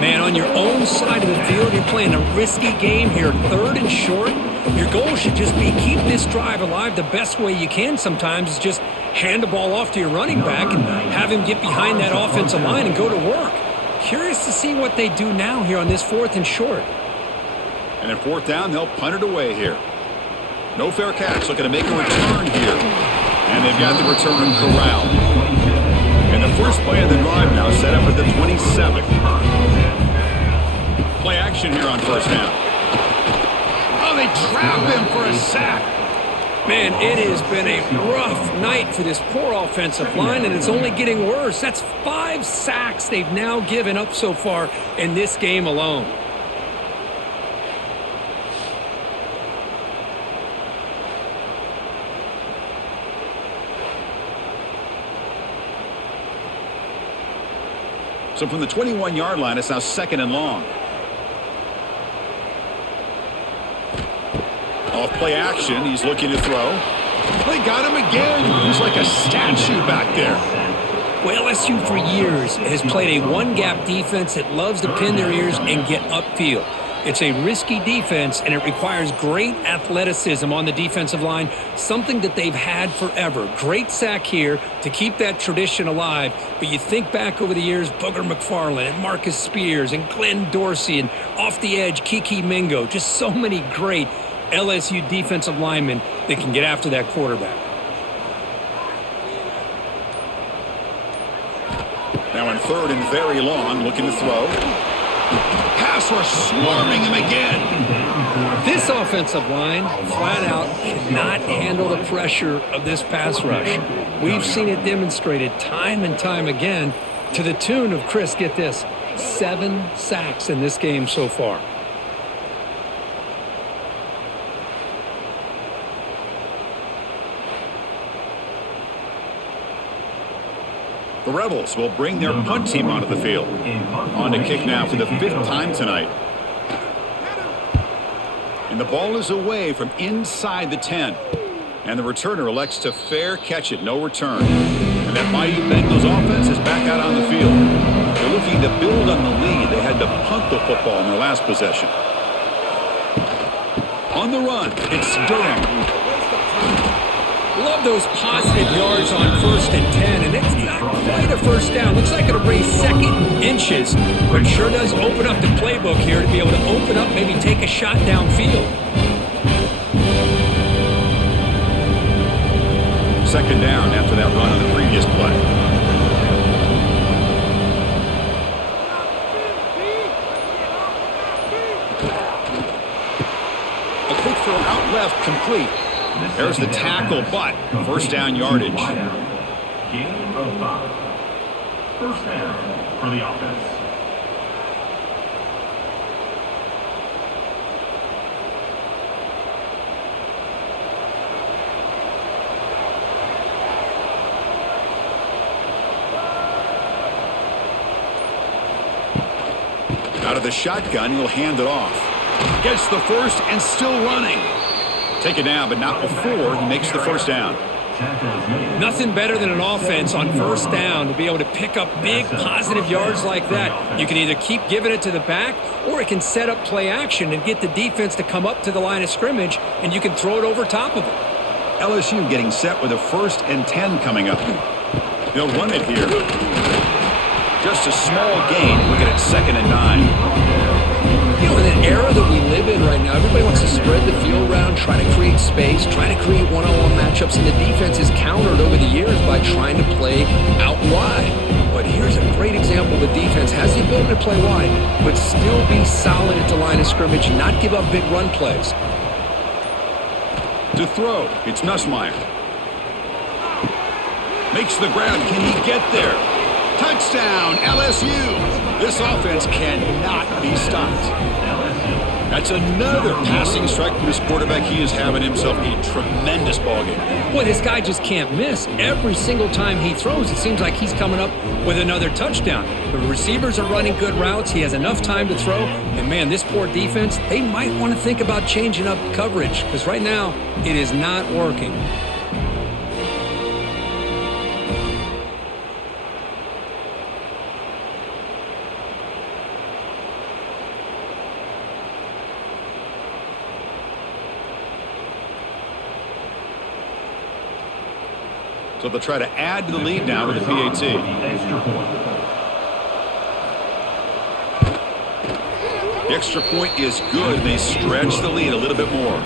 Man, on your own side of the field, you're playing a risky game here. Third and short. Your goal should just be keep this drive alive the best way you can sometimes is just hand the ball off to your running back and have him get behind that offensive line and go to work. Curious to see what they do now here on this fourth and short. And at fourth down, they'll punt it away here. No fair catch. Looking to make a return here. And they've got the return corralled. And the first play of the drive now set up at the 27. Play action here on first down. Oh, they trap him for a sack. Man, it has been a rough night for this poor offensive line, and it's only getting worse. That's 5 sacks they've now given up so far in this game alone. So from the 21-yard line, it's now second and long. Off play action, he's looking to throw. They got him again. He's like a statue back there. Well, LSU for years has played a one-gap defense that loves to pin their ears and get upfield. It's a risky defense, and it requires great athleticism on the defensive line, something that they've had forever. Great sack here to keep that tradition alive, but you think back over the years, Booger McFarland and Marcus Spears and Glenn Dorsey and off the edge, Kiki Mingo, just so many great LSU defensive linemen that can get after that quarterback. Now in third and very long, looking to throw. Pass rush swarming him again. This offensive line, flat out, cannot handle the pressure of this pass rush. We've seen it demonstrated time and time again to the tune of, Chris, get this, 7 sacks in this game so far. The Rebels will bring their punt team onto the field. On to kick now for the 5th time tonight. And the ball is away from inside the 10. And the returner elects to fair catch it, no return. And that mighty Bengals offense is back out on the field. They're looking to build on the lead. They had to punt the football in their last possession. On the run, it's Durham. Love those positive yards on 1st and 10, and it's not quite a first down. Looks like it'll raise second inches, but it sure does open up the playbook here to be able to open up, maybe take a shot downfield. Second down after that run on the previous play. A quick throw out left, complete. There's the tackle, but first down yardage. Gain of 5. First down for the offense. Out of the shotgun, he'll hand it off. Gets the first and still running. Take it down, but not before he makes the first down. Nothing better than an offense on first down to be able to pick up big positive yards like that. You can either keep giving it to the back, or it can set up play action and get the defense to come up to the line of scrimmage, and you can throw it over top of it. LSU getting set with a 1st and 10 coming up. They'll run it here. Just a small gain. Looking at 2nd and 9. You know, in an era that we live in right now, everybody wants to spread the field around, try to create space, try to create one-on-one matchups, and the defense is countered over the years by trying to play out wide. But here's a great example. The defense has the ability to play wide, but still be solid at the line of scrimmage, not give up big run plays. To throw, it's Nussmeier. Makes the grab. Can he get there? Touchdown, LSU. This offense cannot be stopped. That's another passing strike from this quarterback. He is having himself a tremendous ballgame. Boy, this guy just can't miss. Every single time he throws, it seems like he's coming up with another touchdown. The receivers are running good routes. He has enough time to throw. And, man, this poor defense, they might want to think about changing up coverage because right now it is not working. So they'll try to add to the lead now with the PAT. The extra point is good. They stretch the lead a little bit more.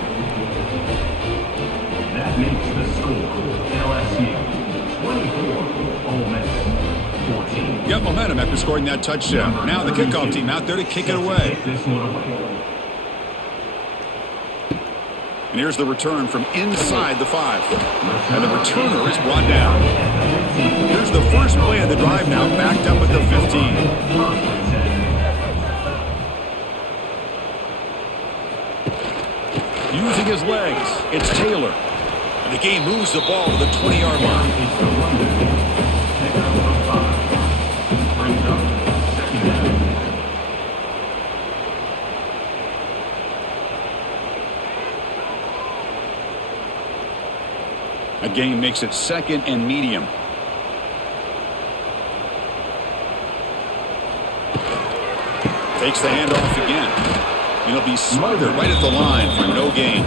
That makes the score LSU 24, Ole Miss 14. Got momentum after scoring that touchdown. Now the kickoff team out there to kick it away. This one away. And here's the return from inside the 5. And the returner is brought down. Here's the first play of the drive now, backed up at the 15. Using his legs, it's Taylor. And the game moves the ball to the 20-yard line. A gain makes it 2nd and medium. Takes the handoff again. It'll be smothered right at the line for no gain.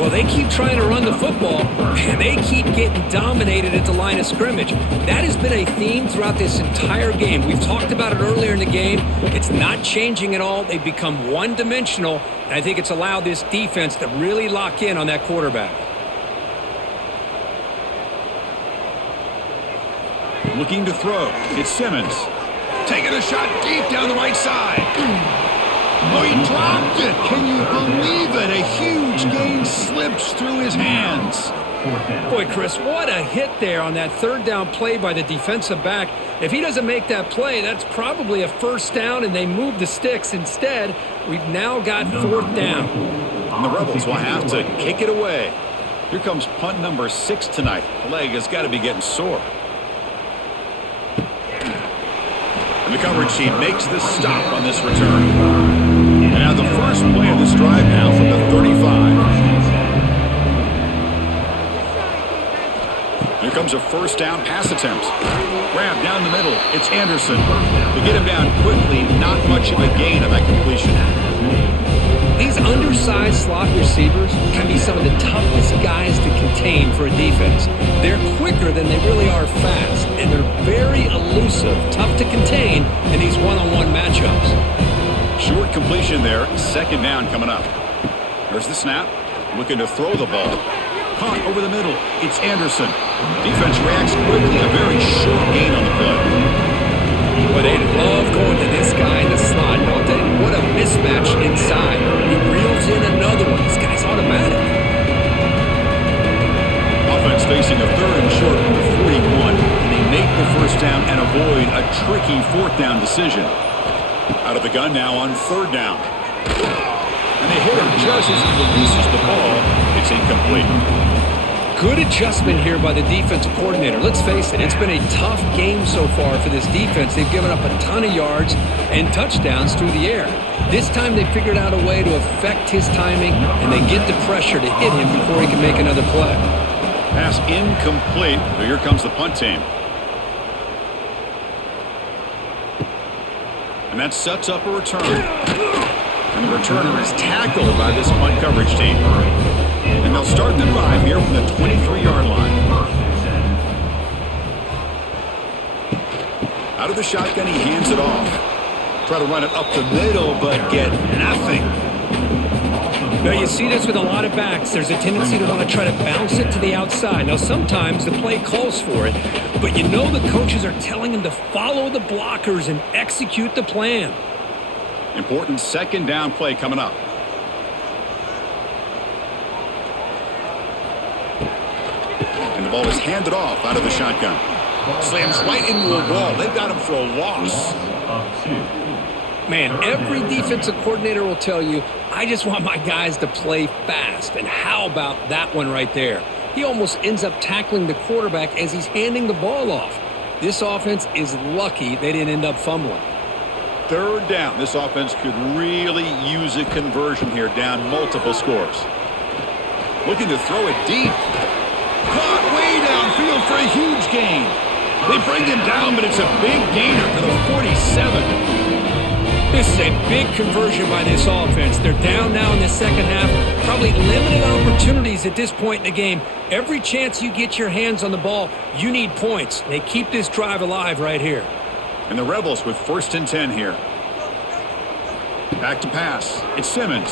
Well, they keep trying to run the football, and they keep getting dominated at the line of scrimmage. That has been a theme throughout this entire game. We've talked about it earlier in the game. It's not changing at all. They've become one-dimensional, and I think it's allowed this defense to really lock in on that quarterback. Looking to throw. It's Simmons. Taking a shot deep down the right side. Oh, he dropped it. Can you believe it? A huge gain slips through his hands. Boy, Chris, what a hit there on that 3rd down play by the defensive back. If he doesn't make that play, that's probably a 1st down, and they move the sticks. Instead, we've now got 4th down. And the Rebels will have to kick it away. Here comes punt number 6 tonight. The leg has got to be getting sore. And the coverage team makes the stop on this return. And now the first play of this drive now from the 35. Here comes a 1st down pass attempt. Grab down the middle. It's Anderson. To get him down quickly, not much of a gain on that completion. These undersized slot receivers can be some of the toughest guys to contain for a defense. They're quicker than they really are fast, and they're very elusive, tough to contain in these one-on-one matchups. Short completion there, 2nd down coming up. There's the snap, looking to throw the ball. Caught over the middle, it's Anderson. Defense reacts quickly, a very short gain on the play. But they love going to this guy in the slot, don't they? What a mismatch inside. He reels in another one. This guy's automatic. Offense facing a 3rd and short from the 41. And they make the 1st down and avoid a tricky 4th down decision. Out of the gun now on 3rd down. And they hit him just as he releases the ball. It's incomplete. Good adjustment here by the defensive coordinator. Let's face it, it's been a tough game so far for this defense. They've given up a ton of yards and touchdowns through the air. This time they figured out a way to affect his timing, and they get the pressure to hit him before he can make another play. Pass incomplete. So here comes the punt team. And that sets up a return. And the returner is tackled by this punt coverage team. And they'll start the drive here from the 23-yard line. Out of the shotgun, he hands it off. Try to run it up the middle, but get nothing. Now, you see this with a lot of backs. There's a tendency to want to try to bounce it to the outside. Now, sometimes the play calls for it, but you know the coaches are telling them to follow the blockers and execute the plan. Important second down play coming up. And the ball is handed off out of the shotgun. Slams right into a wall. They've got him for a loss. Man, every defensive coordinator will tell you, I just want my guys to play fast. And how about that one right there? He almost ends up tackling the quarterback as he's handing the ball off. This offense is lucky they didn't end up fumbling. Third down. This offense could really use a conversion here, down multiple scores. Looking to throw it deep. Caught way downfield for a huge gain. They bring him down, but it's a big gainer to the 47. This is a big conversion by this offense. They're down now in the second half. Probably limited opportunities at this point in the game. Every chance you get your hands on the ball, you need points. They keep this drive alive right here. And the Rebels with 1st and 10 here. Back to pass. It's Simmons.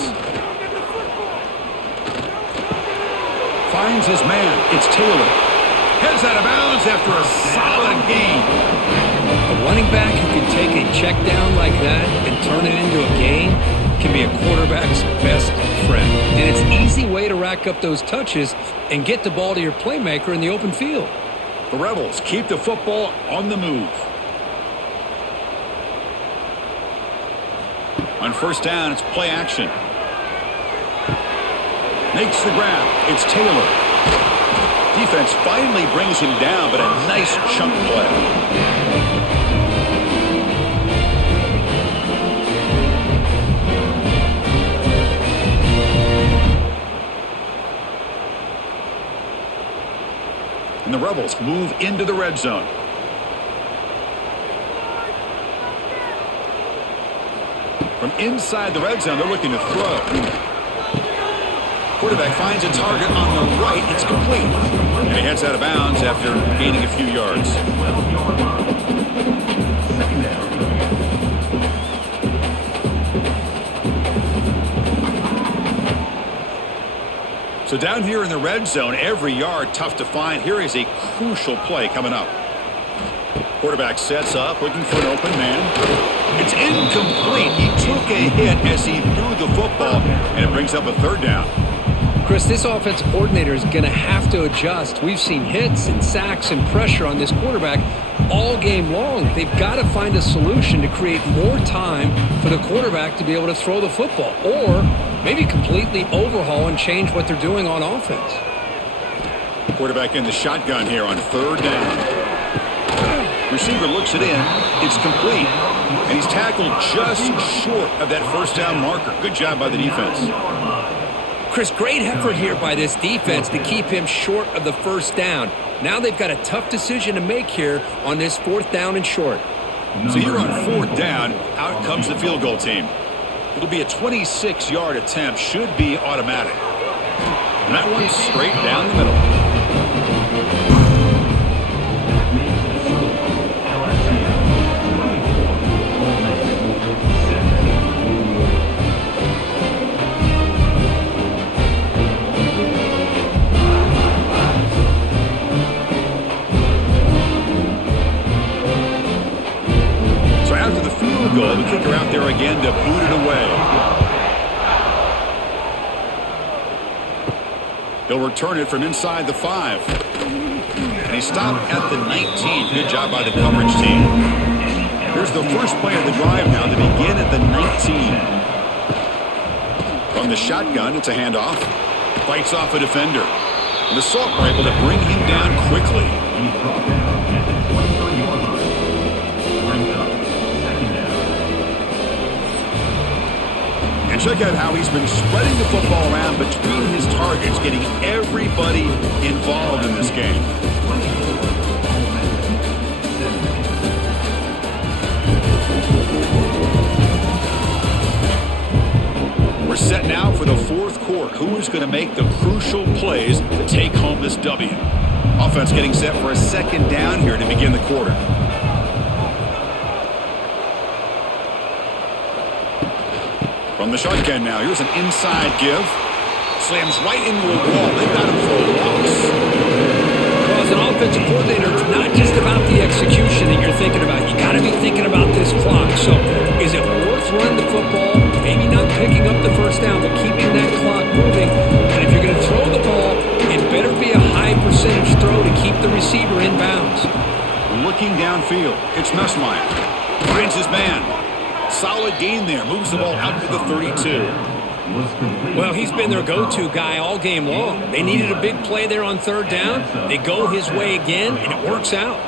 Finds his man. It's Taylor. Heads out of bounds after a solid gain. A running back who can take a check down like that and turn it into a gain can be a quarterback's best friend. And it's an easy way to rack up those touches and get the ball to your playmaker in the open field. The Rebels keep the football on the move. On 1st down, it's play action. Makes the grab. It's Taylor. Defense finally brings him down, but a nice chunk play. And the Rebels move into the red zone. From inside the red zone, they're looking to throw. Quarterback finds a target on the right. It's complete. And he heads out of bounds after gaining a few yards. So down here in the red zone, every yard tough to find. Here is a crucial play coming up. Quarterback sets up, looking for an open man. It's incomplete. He took a hit as he threw the football, and it brings up a 3rd down. Chris, this offensive coordinator is going to have to adjust. We've seen hits and sacks and pressure on this quarterback all game long. They've got to find a solution to create more time for the quarterback to be able to throw the football, or maybe completely overhaul and change what they're doing on offense. Quarterback in the shotgun here on 3rd down. Receiver looks it in. It's complete. And he's tackled just short of that 1st down marker. Good job by the defense. Chris, great effort here by this defense to keep him short of the 1st down. Now they've got a tough decision to make here on this 4th down and short. So here on 4th down, out comes the field goal team. It'll be a 26-yard attempt. Should be automatic. And that one's straight down the middle. Goal, the kicker out there again to boot it away. He'll return it from inside the 5. And he stopped at the 19. Good job by the coverage team. Here's the first play of the drive now to begin at the 19. From the shotgun, it's a handoff. Fights off a defender. And the Salt were able to bring him down quickly. And check out how he's been spreading the football around between his targets, getting everybody involved in this game. We're set now for the fourth quarter. Who is going to make the crucial plays to take home this W? Offense getting set for a second down here to begin the quarter. From the shotgun now, here's an inside give. Slams right into a wall. They've got him for a loss. Well, as an offensive coordinator, it's not just about the execution that you're thinking about. You got to be thinking about this clock. So is it worth running the football? Maybe not picking up the first down, but keeping that clock moving. And if you're going to throw the ball, it better be a high percentage throw to keep the receiver in bounds. Looking downfield, it's Messmeyer. Finds his man. Solid gain there. Moves the ball out to the 32. Well, he's been their go-to guy all game long. They needed a big play there on third down. They go his way again, and it works out.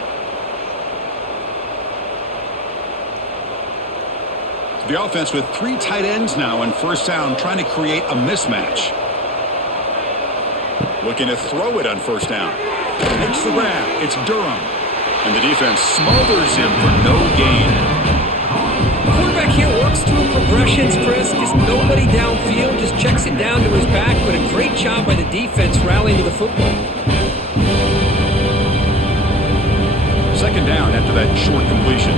The offense with 3 tight ends now on first down, trying to create a mismatch. Looking to throw it on first down. Makes the grab. It's Durham. And the defense smothers him for no gain. Quarterback here works through progressions, Chris. Just nobody downfield, just checks it down to his back, but a great job by the defense rallying to the football. Second down after that short completion.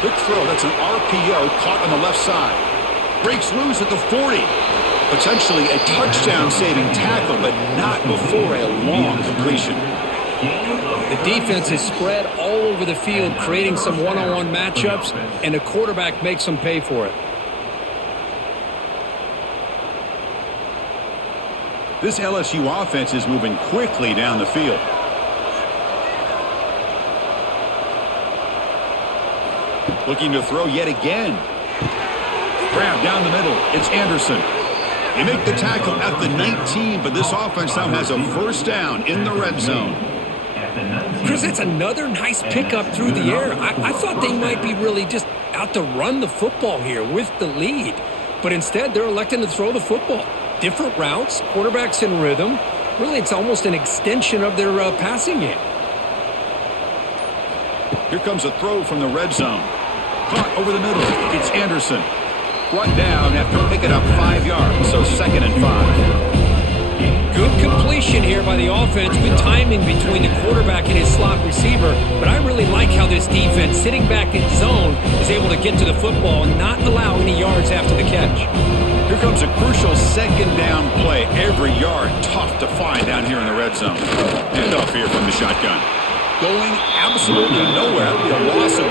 Quick throw, that's an RPO caught on the left side. Breaks loose at the 40. Potentially a touchdown-saving tackle, but not before a long completion. The defense is spread all over the field, creating some one-on-one matchups, and the quarterback makes them pay for it. This LSU offense is moving quickly down the field. Looking to throw yet again. Grab down the middle. It's Anderson. They make the tackle at the 19, but this offense now has a first down in the red zone. Chris, it's another nice pickup through the air. I thought they might be really just out to run the football here with the lead, but instead they're electing to throw the football. Different routes, quarterbacks in rhythm. Really, it's almost an extension of their passing game. Here comes a throw from the red zone. Caught over the middle. It's Anderson. Brought down after picking up 5 yards, so 2nd and 5. Good completion here by the offense. Good timing between the quarterback and his slot receiver. But I really like how this defense, sitting back in zone, is able to get to the football and not allow any yards after the catch. Here comes a crucial second down play. Every yard tough to find down here in the red zone. Handoff here from the shotgun. Going absolutely nowhere. It'll be a loss of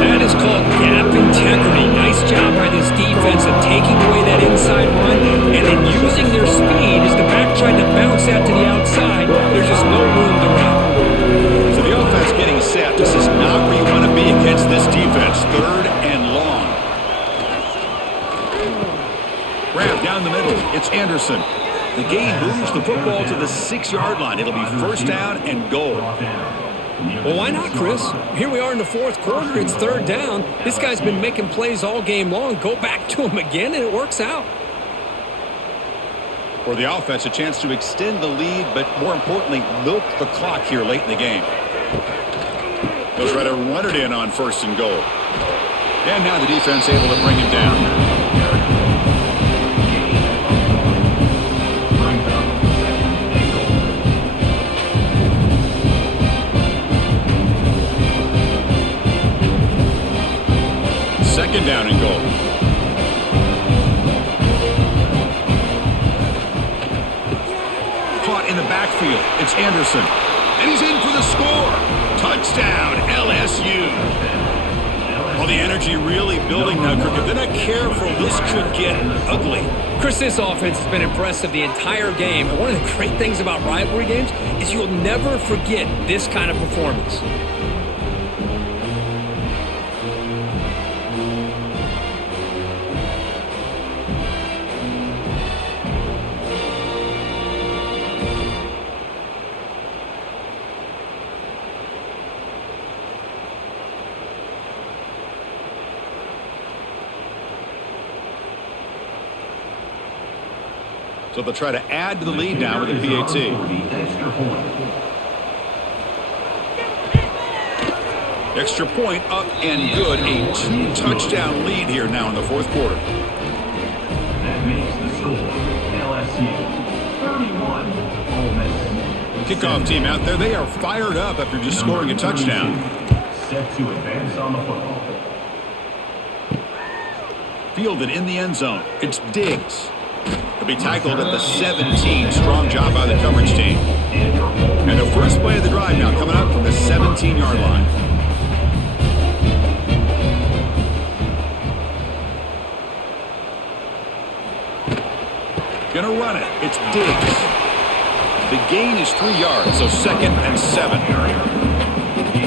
That is called gap integrity. Nice job by this defense of taking away that inside run and then using their speed as the back tried to bounce out to the outside. There's just no room to run. So the offense getting set. This is not where you want to be against this defense. 3rd and long. Grab down the middle. It's Anderson. The gain moves the football to the 6-yard line. It'll be first down and goal. Well, why not, Chris? Here we are in the fourth quarter. It's 3rd down. This guy's been making plays all game long. Go back to him again, and it works out. For the offense, a chance to extend the lead, but more importantly, milk the clock here late in the game. They'll try to run it in on 1st and goal. And now the defense able to bring him down. Second down and goal. Caught in the backfield. It's Anderson. And he's in for the score. Touchdown, LSU. Well, the energy really building now, Kirk. If they're not careful, this could get ugly. Chris, this offense has been impressive the entire game. And one of the great things about rivalry games is you'll never forget this kind of performance. So they'll try to add to the lead now with a PAT. Extra point up and good. A 2-touchdown lead here now in the fourth quarter. That makes the score LSU 31, Ole Miss. Kickoff team out there. They are fired up after just scoring a touchdown. Set to advance on the football. Fielded in the end zone. It's Diggs. He'll be tackled at the 17. Strong job by the coverage team. And the first play of the drive now coming up from the 17-yard line. Gonna run it. It's Diggs. The gain is 3 yards, so 2nd and 7.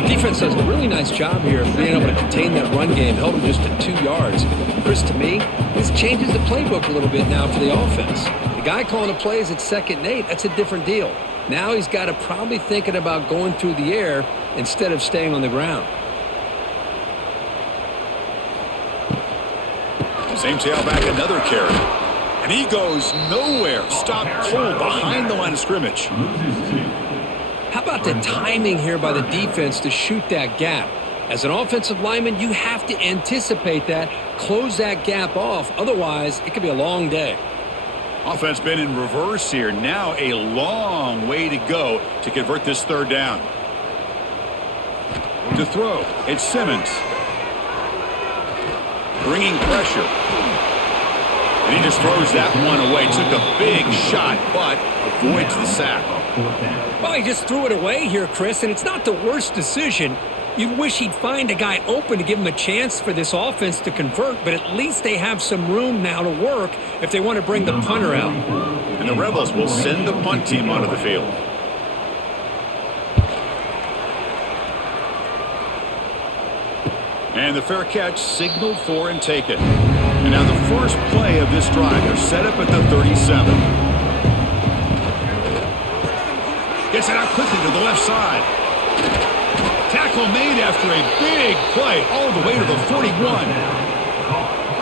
Defense does a really nice job here of being able to contain that run game, held him just to 2 yards. Chris, to me, this changes the playbook a little bit now for the offense. The guy calling the plays at 2nd and 8, that's a different deal. Now he's got to probably thinking about going through the air instead of staying on the ground. Same tailback, another carry. And he goes nowhere. Stop cold behind the line of scrimmage. How about the timing here by the defense to shoot that gap? As an offensive lineman, you have to anticipate that, close that gap off. Otherwise, it could be a long day. Offense been in reverse here. Now a long way to go to convert this 3rd down. To throw, it's Simmons. Bringing pressure. And he just throws that one away. Took a big shot, but avoids the sack. Well, he just threw it away here, Chris, and it's not the worst decision. You wish he'd find a guy open to give him a chance for this offense to convert, but at least they have some room now to work if they want to bring the punter out. And the Rebels will send the punt team onto the field. And the fair catch signaled for and taken. And now the first play of this drive. They're set up at the 37. Gets it out quickly to the left side. Tackle made after a big play all the way to the 41.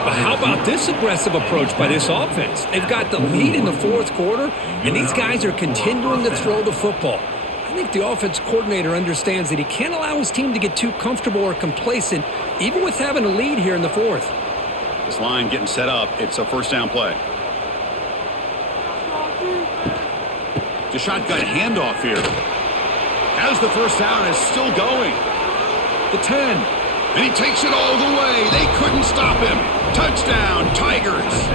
But how about this aggressive approach by this offense? They've got the lead in the fourth quarter, and these guys are continuing to throw the football. I think the offense coordinator understands that he can't allow his team to get too comfortable or complacent, even with having a lead here in the fourth. This line getting set up. It's a first down play. The shotgun handoff here. Has the first down, is still going. The 10. And he takes it all the way. They couldn't stop him. Touchdown, Tigers.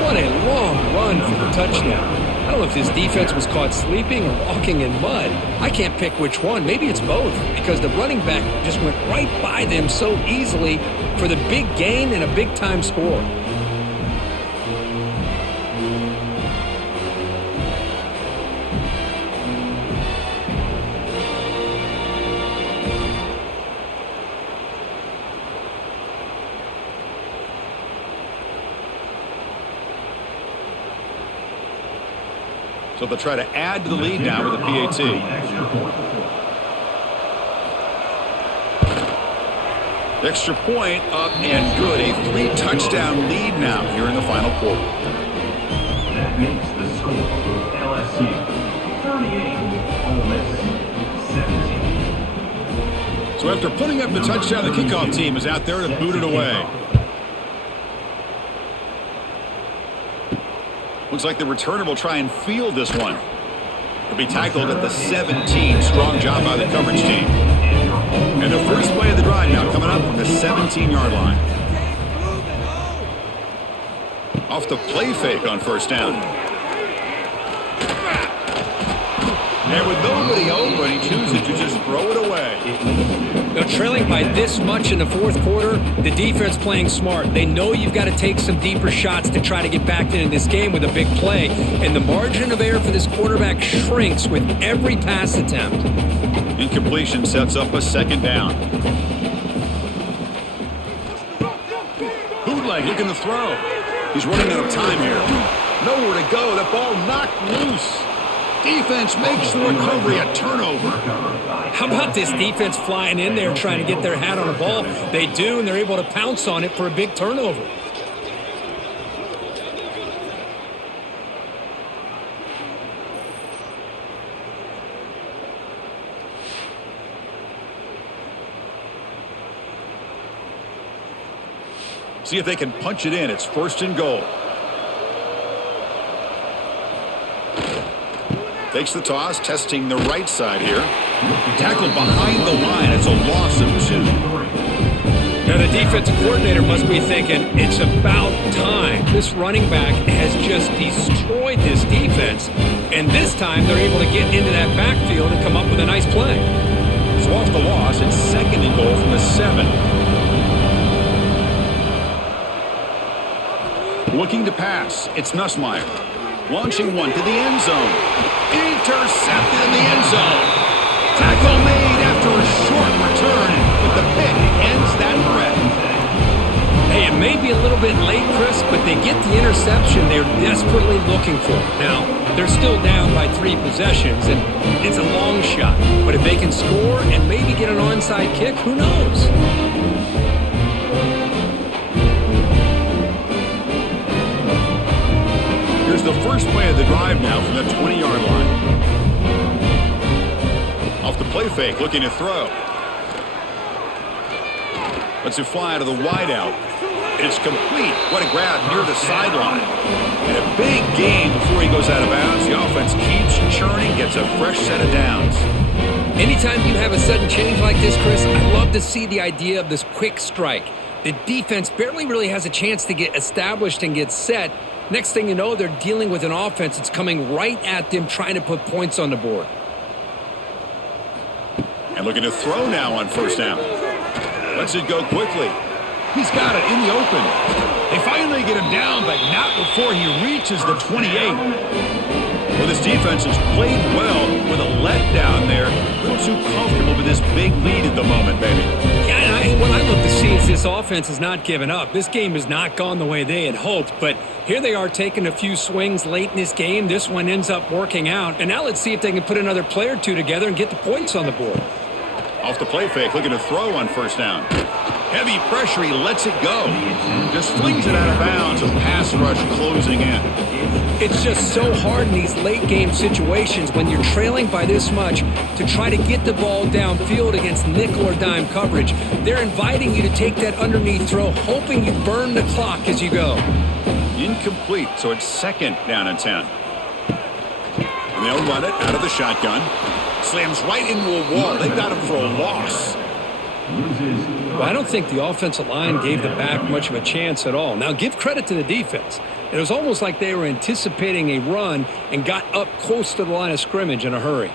What a long run for the touchdown. I don't know if this defense was caught sleeping or walking in mud. I can't pick which one. Maybe it's both, because the running back just went right by them so easily for the big gain and a big-time score. So they'll try to add to the lead now with a PAT. Extra point up and good. A 3-touchdown lead now here in the final quarter. That makes the score LSU 38, Ole Miss 17. So after putting up the touchdown, the kickoff team is out there to boot it away. Looks like the returner will try and field this one. He'll be tackled at the 17. Strong job by the coverage team. And the first play of the drive now coming up from the 17-yard line. Off the play fake on first down. And with nobody open, he chooses to just throw it away. Now, trailing by this much in the fourth quarter, the defense playing smart. They know you've got to take some deeper shots to try to get back into this game with a big play. And the margin of error for this quarterback shrinks with every pass attempt. Incompletion sets up a second down. Bootleg looking to throw. He's running out of time here. Nowhere to go. That ball knocked loose. Defense makes the recovery a turnover. How about this defense flying in there trying to get their hat on the ball? They do, and they're able to pounce on it for a big turnover. See if they can punch it in. It's 1st and goal. Takes the toss, testing the right side here. Tackled behind the line. It's a loss of 2. Now the defensive coordinator must be thinking, it's about time. This running back has just destroyed this defense. And this time they're able to get into that backfield and come up with a nice play. So off the loss, it's 2nd and goal from the 7. Looking to pass. It's Nussmeier. Launching one to the end zone. Intercepted in the end zone. Tackle made after a short return, but the pick ends that threat. Hey, it may be a little bit late, Chris, but they get the interception they're desperately looking for. Now, they're still down by 3 possessions, and it's a long shot. But if they can score and maybe get an onside kick, who knows? Here's the first play of the drive now from the 20-yard line. Off the play fake, looking to throw. Lets it fly out of the wideout. It's complete. What a grab near the sideline. And a big gain before he goes out of bounds. The offense keeps churning, gets a fresh set of downs. Anytime you have a sudden change like this, Chris, I love to see the idea of this quick strike. The defense barely really has a chance to get established and get set. Next thing you know, they're dealing with an offense that's coming right at them, trying to put points on the board. And looking to throw now on 1st down. Lets it go quickly. He's got it in the open. They finally get him down, but not before he reaches the 28. Well, this defense has played well with a letdown there. A little too comfortable with this big lead at the moment, baby. Yeah, and what I look to see is this offense has not given up. This game has not gone the way they had hoped, but here they are taking a few swings late in this game. This one ends up working out, and now let's see if they can put another play or two together and get the points on the board. Off the play fake, looking to throw on 1st down. Heavy pressure, he lets it go. Just flings it out of bounds, a pass rush closing in. It's just so hard in these late game situations when you're trailing by this much to try to get the ball downfield against nickel or dime coverage. They're inviting you to take that underneath throw, hoping you burn the clock as you go. Incomplete, so it's 2nd down and 10. And they'll run it out of the shotgun. Slams right into a wall. They've got him for a loss. Well, I don't think the offensive line gave the back much of a chance at all. Now, give credit to the defense. It was almost like they were anticipating a run and got up close to the line of scrimmage in a hurry.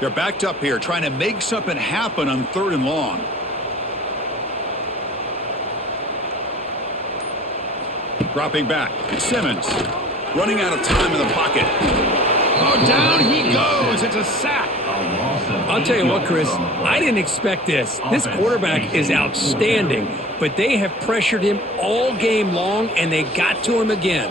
They're backed up here, trying to make something happen on 3rd and long. Dropping back. Simmons running out of time in the pocket. Oh, down he goes. It's a sack. I'll tell you what, Chris, I didn't expect this. This quarterback is outstanding, but they have pressured him all game long, and they got to him again.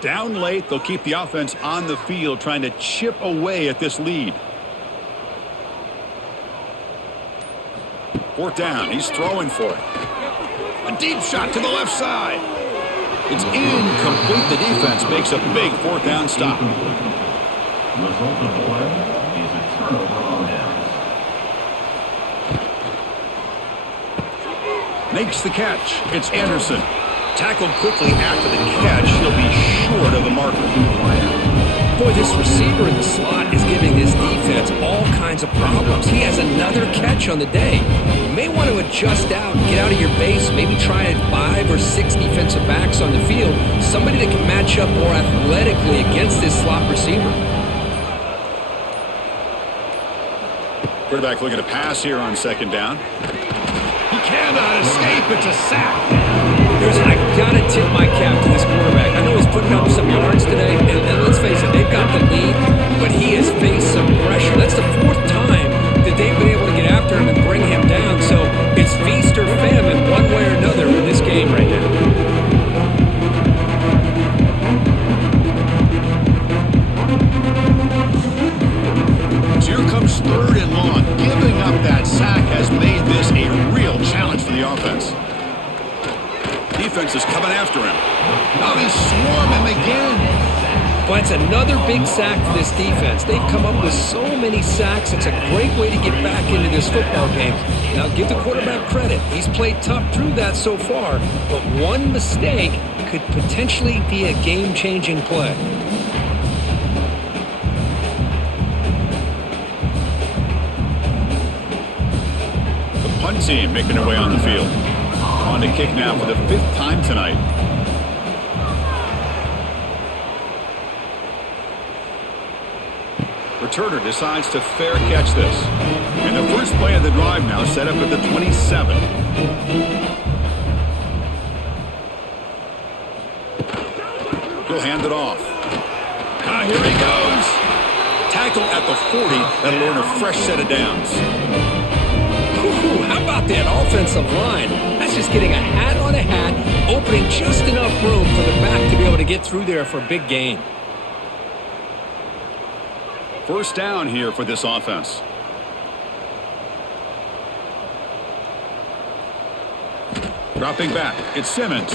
Down late, they'll keep the offense on the field, trying to chip away at this lead. 4th down, he's throwing for it. A deep shot to the left side. It's incomplete. The defense makes a big 4th down stop. Result of the play is a turnover on downs. Makes the catch. It's Anderson. Tackled quickly after the catch. He'll be short of the marker. Boy, this receiver in the slot is giving this defense all kinds of problems. He has another catch on the day. You may want to adjust out, get out of your base, maybe try 5 or 6 defensive backs on the field, somebody that can match up more athletically against this slot receiver. Quarterback looking to pass here on 2nd down. He cannot escape. It's a sack. I got to tip my cap to this quarterback. I know he's putting up some yards today, and let's face it, they've got the lead, but he has faced some pressure. That's the 4th time that they've been able to get after him and bring him down. So it's feast or famine one way or another in this game right now. So here comes 3rd and long. Giving up that sack has made this a real challenge for the offense. Defense is coming after him. Oh, they swarm him again. But it's another big sack for this defense. They've come up with so many sacks. It's a great way to get back into this football game. Now, give the quarterback credit. He's played tough through that so far, but one mistake could potentially be a game-changing play. The punt team making their way on the field. On to kick now for the 5th time tonight. Returner decides to fair catch this. And the first play of the drive now set up at the 27. He'll hand it off. Here he goes. Tackle at the 40. That'll earn a fresh set of downs. Ooh, how about that offensive line? That's just getting a hat on a hat, opening just enough room for the back to be able to get through there for a big gain. First down here for this offense. Dropping back, it's Simmons.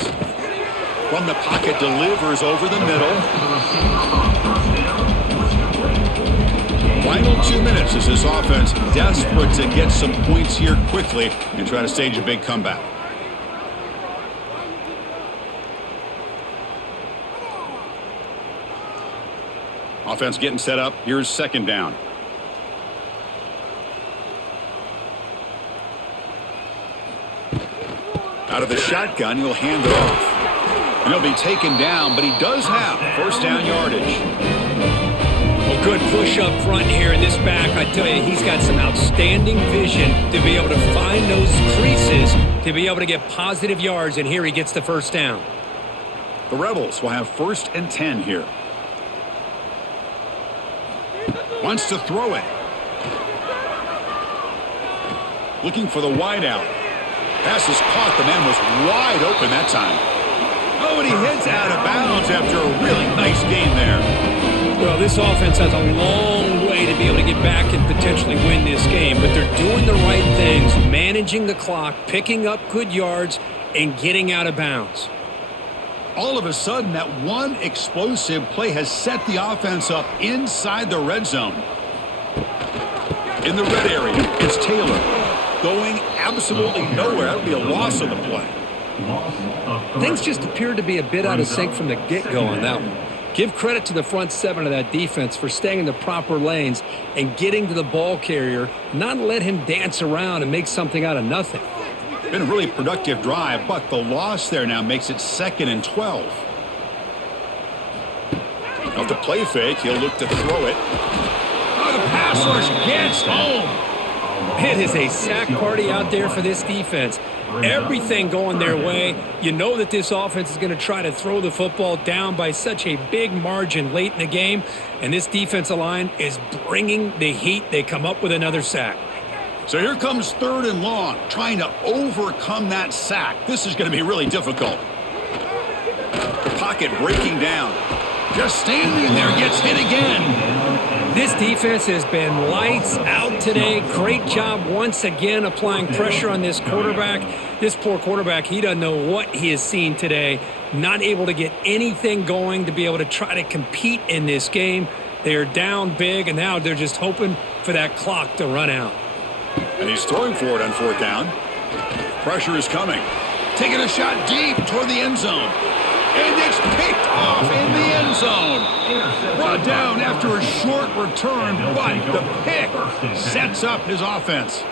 From the pocket, delivers over the middle. Final 2 minutes as this offense desperate to get some points here quickly and try to stage a big comeback. Offense getting set up. Here's second down. Out of the shotgun, he'll hand it off. And he'll be taken down, but he does have first down yardage. Well, good push up front here in this back. I tell you, he's got some outstanding vision to be able to find those creases, to be able to get positive yards, and here he gets the first down. The Rebels will have 1st and 10 here. Wants to throw it. Looking for the wideout. Pass is caught. The man was wide open that time. Oh, and he heads out of bounds after a really nice game there. Well, this offense has a long way to be able to get back and potentially win this game, but they're doing the right things, managing the clock, picking up good yards, and getting out of bounds. All of a sudden, that one explosive play has set the offense up inside the red zone. In the red area, it's Taylor going absolutely nowhere. That would be a loss of the play. Things just appeared to be a bit out of sync from the get-go on that one. Give credit to the front 7 of that defense for staying in the proper lanes and getting to the ball carrier, not let him dance around and make something out of nothing. Been a really productive drive, but the loss there now makes it 2nd and 12. Off the play fake, he'll look to throw it. Oh, the pass rush gets home. It is a sack party out there for this defense. Everything going their way. You know that this offense is going to try to throw the football down by such a big margin late in the game, and this defensive line is bringing the heat. They come up with another sack. So here comes 3rd and long, trying to overcome that sack. This is going to be really difficult. The pocket breaking down. Just standing there, gets hit again. This defense has been lights out today. Great job once again applying pressure on this quarterback. This poor quarterback, he doesn't know what he has seen today. Not able to get anything going to be able to try to compete in this game. They are down big, and now they're just hoping for that clock to run out. And he's throwing for it on 4th down. Pressure is coming. Taking a shot deep toward the end zone. And it's picked off in the end zone. Brought down after a short return, but the pick sets up his offense.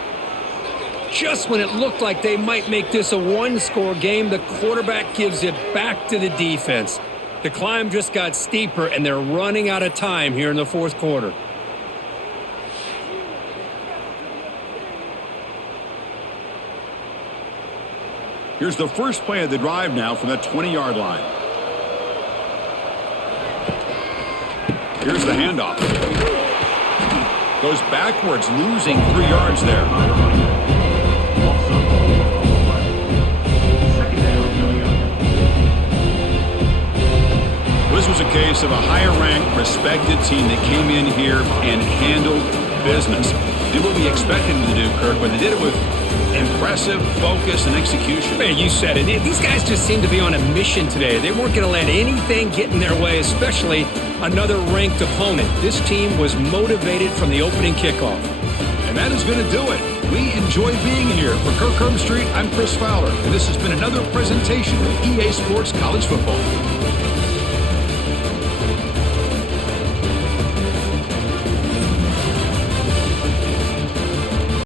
Just when it looked like they might make this a one-score game, the quarterback gives it back to the defense. The climb just got steeper, and they're running out of time here in the 4th quarter. Here's the first play of the drive now from that 20-yard line. Here's the handoff. Goes backwards, losing 3 yards there. This was a case of a higher-ranked, respected team that came in here and handled business. Did what we expected them to do, Kirk, but they did it with Impressive focus and execution. Man, you said it. These guys just seem to be on a mission today. They weren't going to let anything get in their way, especially another ranked opponent. This team was motivated from the opening kickoff. And that is going to do it. We enjoy being here. For Kirk Herbstreit, I'm Chris Fowler, and this has been another presentation of EA Sports College Football.